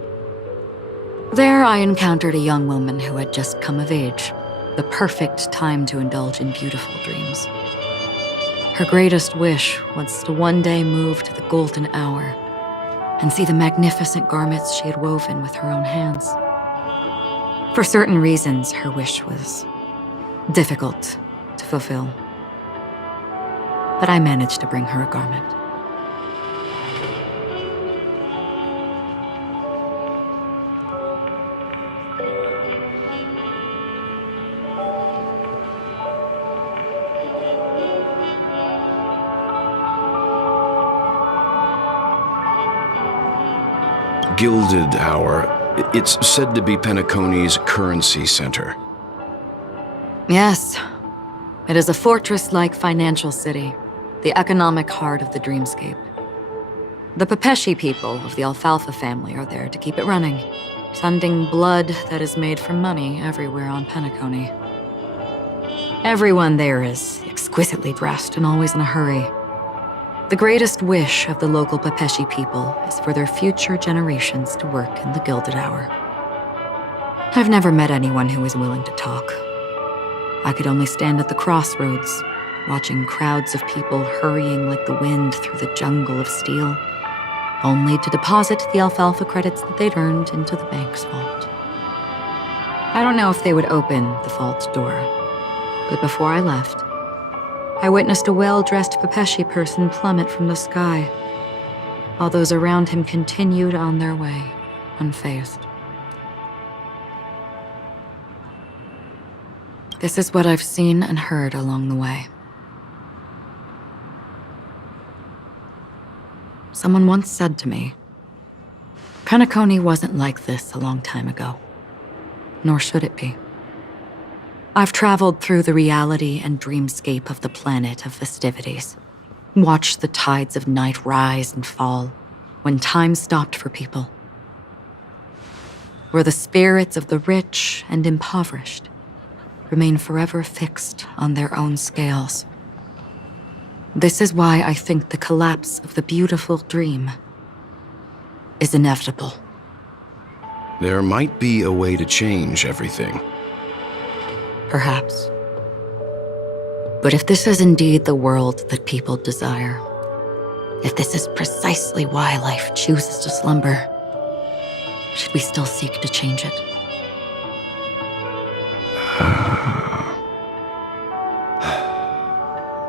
There I encountered a young woman who had just come of age, the perfect time to indulge in beautiful dreams. Her greatest wish was to one day move to the golden hour and see the magnificent garments she had woven with her own hands. For certain reasons, her wish was difficult to fulfill. But I managed to bring her a garment. Gilded Hour. It's said to be Penacony's currency center. Yes. It is a fortress-like financial city, the economic heart of the dreamscape. The Pepeshi people of the Alfalfa family are there to keep it running, sending blood that is made from money everywhere on Penacony. Everyone there is exquisitely dressed and always in a hurry. The greatest wish of the local Pepeshi people is for their future generations to work in the Gilded Hour. I've never met anyone who is willing to talk. I could only stand at the crossroads, watching crowds of people hurrying like the wind through the jungle of steel, only to deposit the alfalfa credits that they'd earned into the bank's vault. I don't know if they would open the vault door, but before I left, I witnessed a well-dressed Pepeshi person plummet from the sky, while those around him continued on their way, unfazed. This is what I've seen and heard along the way. Someone once said to me, Penacony wasn't like this a long time ago, nor should it be. I've traveled through the reality and dreamscape of the planet of festivities, watched the tides of night rise and fall when time stopped for people, where the spirits of the rich and impoverished remain forever fixed on their own scales. This is why I think the collapse of the beautiful dream is inevitable. There might be a way to change everything. Perhaps. But if this is indeed the world that people desire, if this is precisely why life chooses to slumber, should we still seek to change it?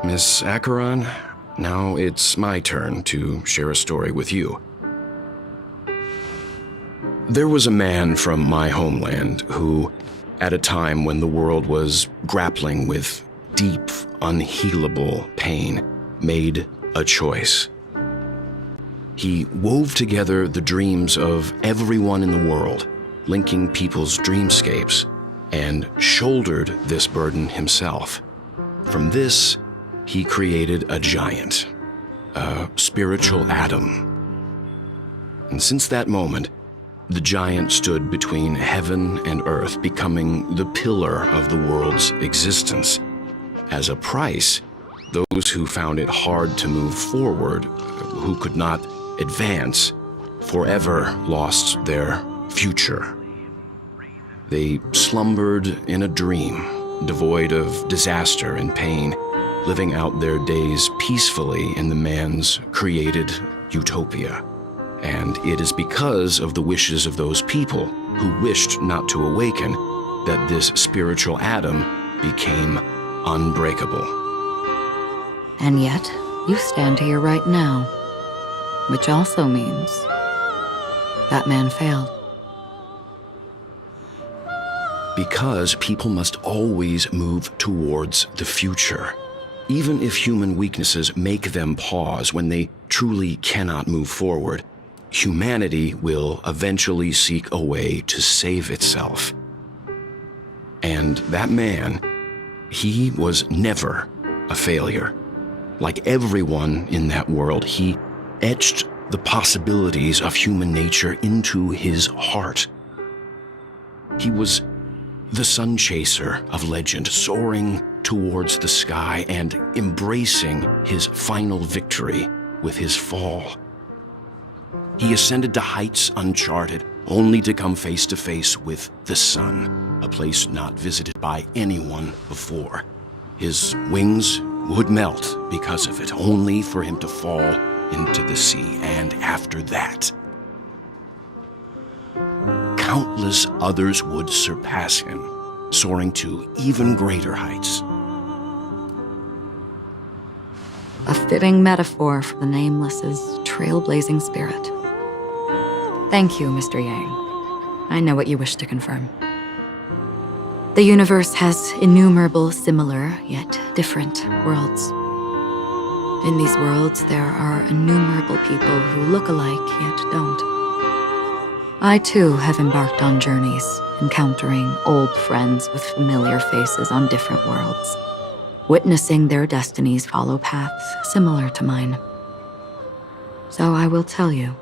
Miss Acheron, now it's my turn to share a story with you. There was a man from my homeland who, at a time when the world was grappling with deep, unhealable pain, made a choice. He wove together the dreams of everyone in the world, linking people's dreamscapes and shouldered this burden himself. From this, he created a giant, a spiritual Adam. And since that moment, the giant stood between heaven and earth, becoming the pillar of the world's existence. As a price, those who found it hard to move forward, who could not advance, forever lost their future. They slumbered in a dream, devoid of disaster and pain, living out their days peacefully in the man's created utopia. And it is because of the wishes of those people who wished not to awaken that this spiritual Adam became unbreakable. And yet, you stand here right now, which also means that man failed. Because people must always move towards the future. Even if human weaknesses make them pause when they truly cannot move forward, humanity will eventually seek a way to save itself. And that man, he was never a failure. Like everyone in that world, he etched the possibilities of human nature into his heart. He was the sun chaser of legend, soaring towards the sky and embracing his final victory with his fall. He ascended to heights uncharted, only to come face to face with the sun, a place not visited by anyone before. His wings would melt because of it, only for him to fall into the sea. And after that, countless others would surpass him, soaring to even greater heights. A fitting metaphor for the Nameless's trailblazing spirit. Thank you, Mr. Yang. I know what you wish to confirm. The universe has innumerable similar, yet different worlds. In these worlds, there are innumerable people who look alike, yet don't. I, too, have embarked on journeys, encountering old friends with familiar faces on different worlds, witnessing their destinies follow paths similar to mine. So I will tell you,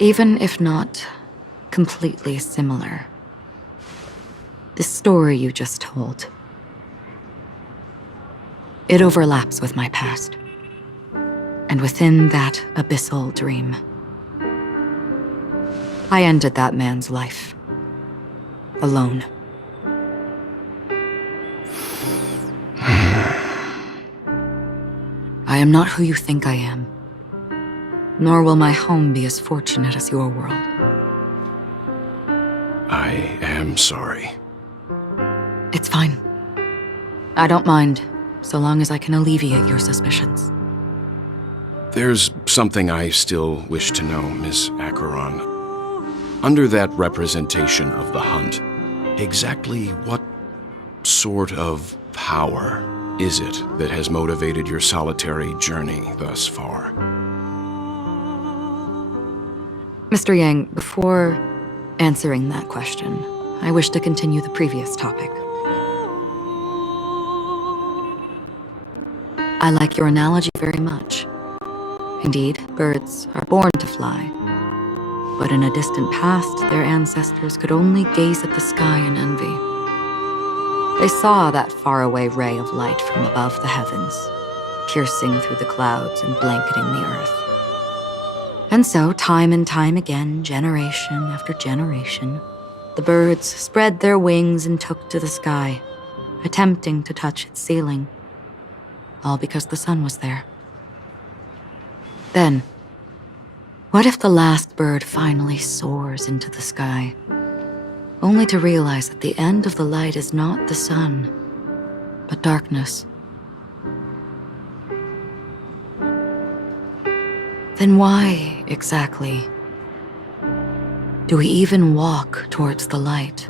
even if not completely similar, the story you just told, it overlaps with my past. And within that abyssal dream, I ended that man's life. Alone. I am not who you think I am, nor will my home be as fortunate as your world. I am sorry. It's fine. I don't mind, so long as I can alleviate your suspicions. There's something I still wish to know, Miss Acheron. Under that representation of the hunt, exactly what sort of power is it that has motivated your solitary journey thus far? Mr. Yang, before answering that question, I wish to continue the previous topic. I like your analogy very much. Indeed, birds are born to fly. But in a distant past, their ancestors could only gaze at the sky in envy. They saw that faraway ray of light from above the heavens, piercing through the clouds and blanketing the earth. And so, time and time again, generation after generation, the birds spread their wings and took to the sky, attempting to touch its ceiling, all because the sun was there. Then, what if the last bird finally soars into the sky, only to realize that the end of the light is not the sun, but darkness? Then why, exactly, do we even walk towards the light?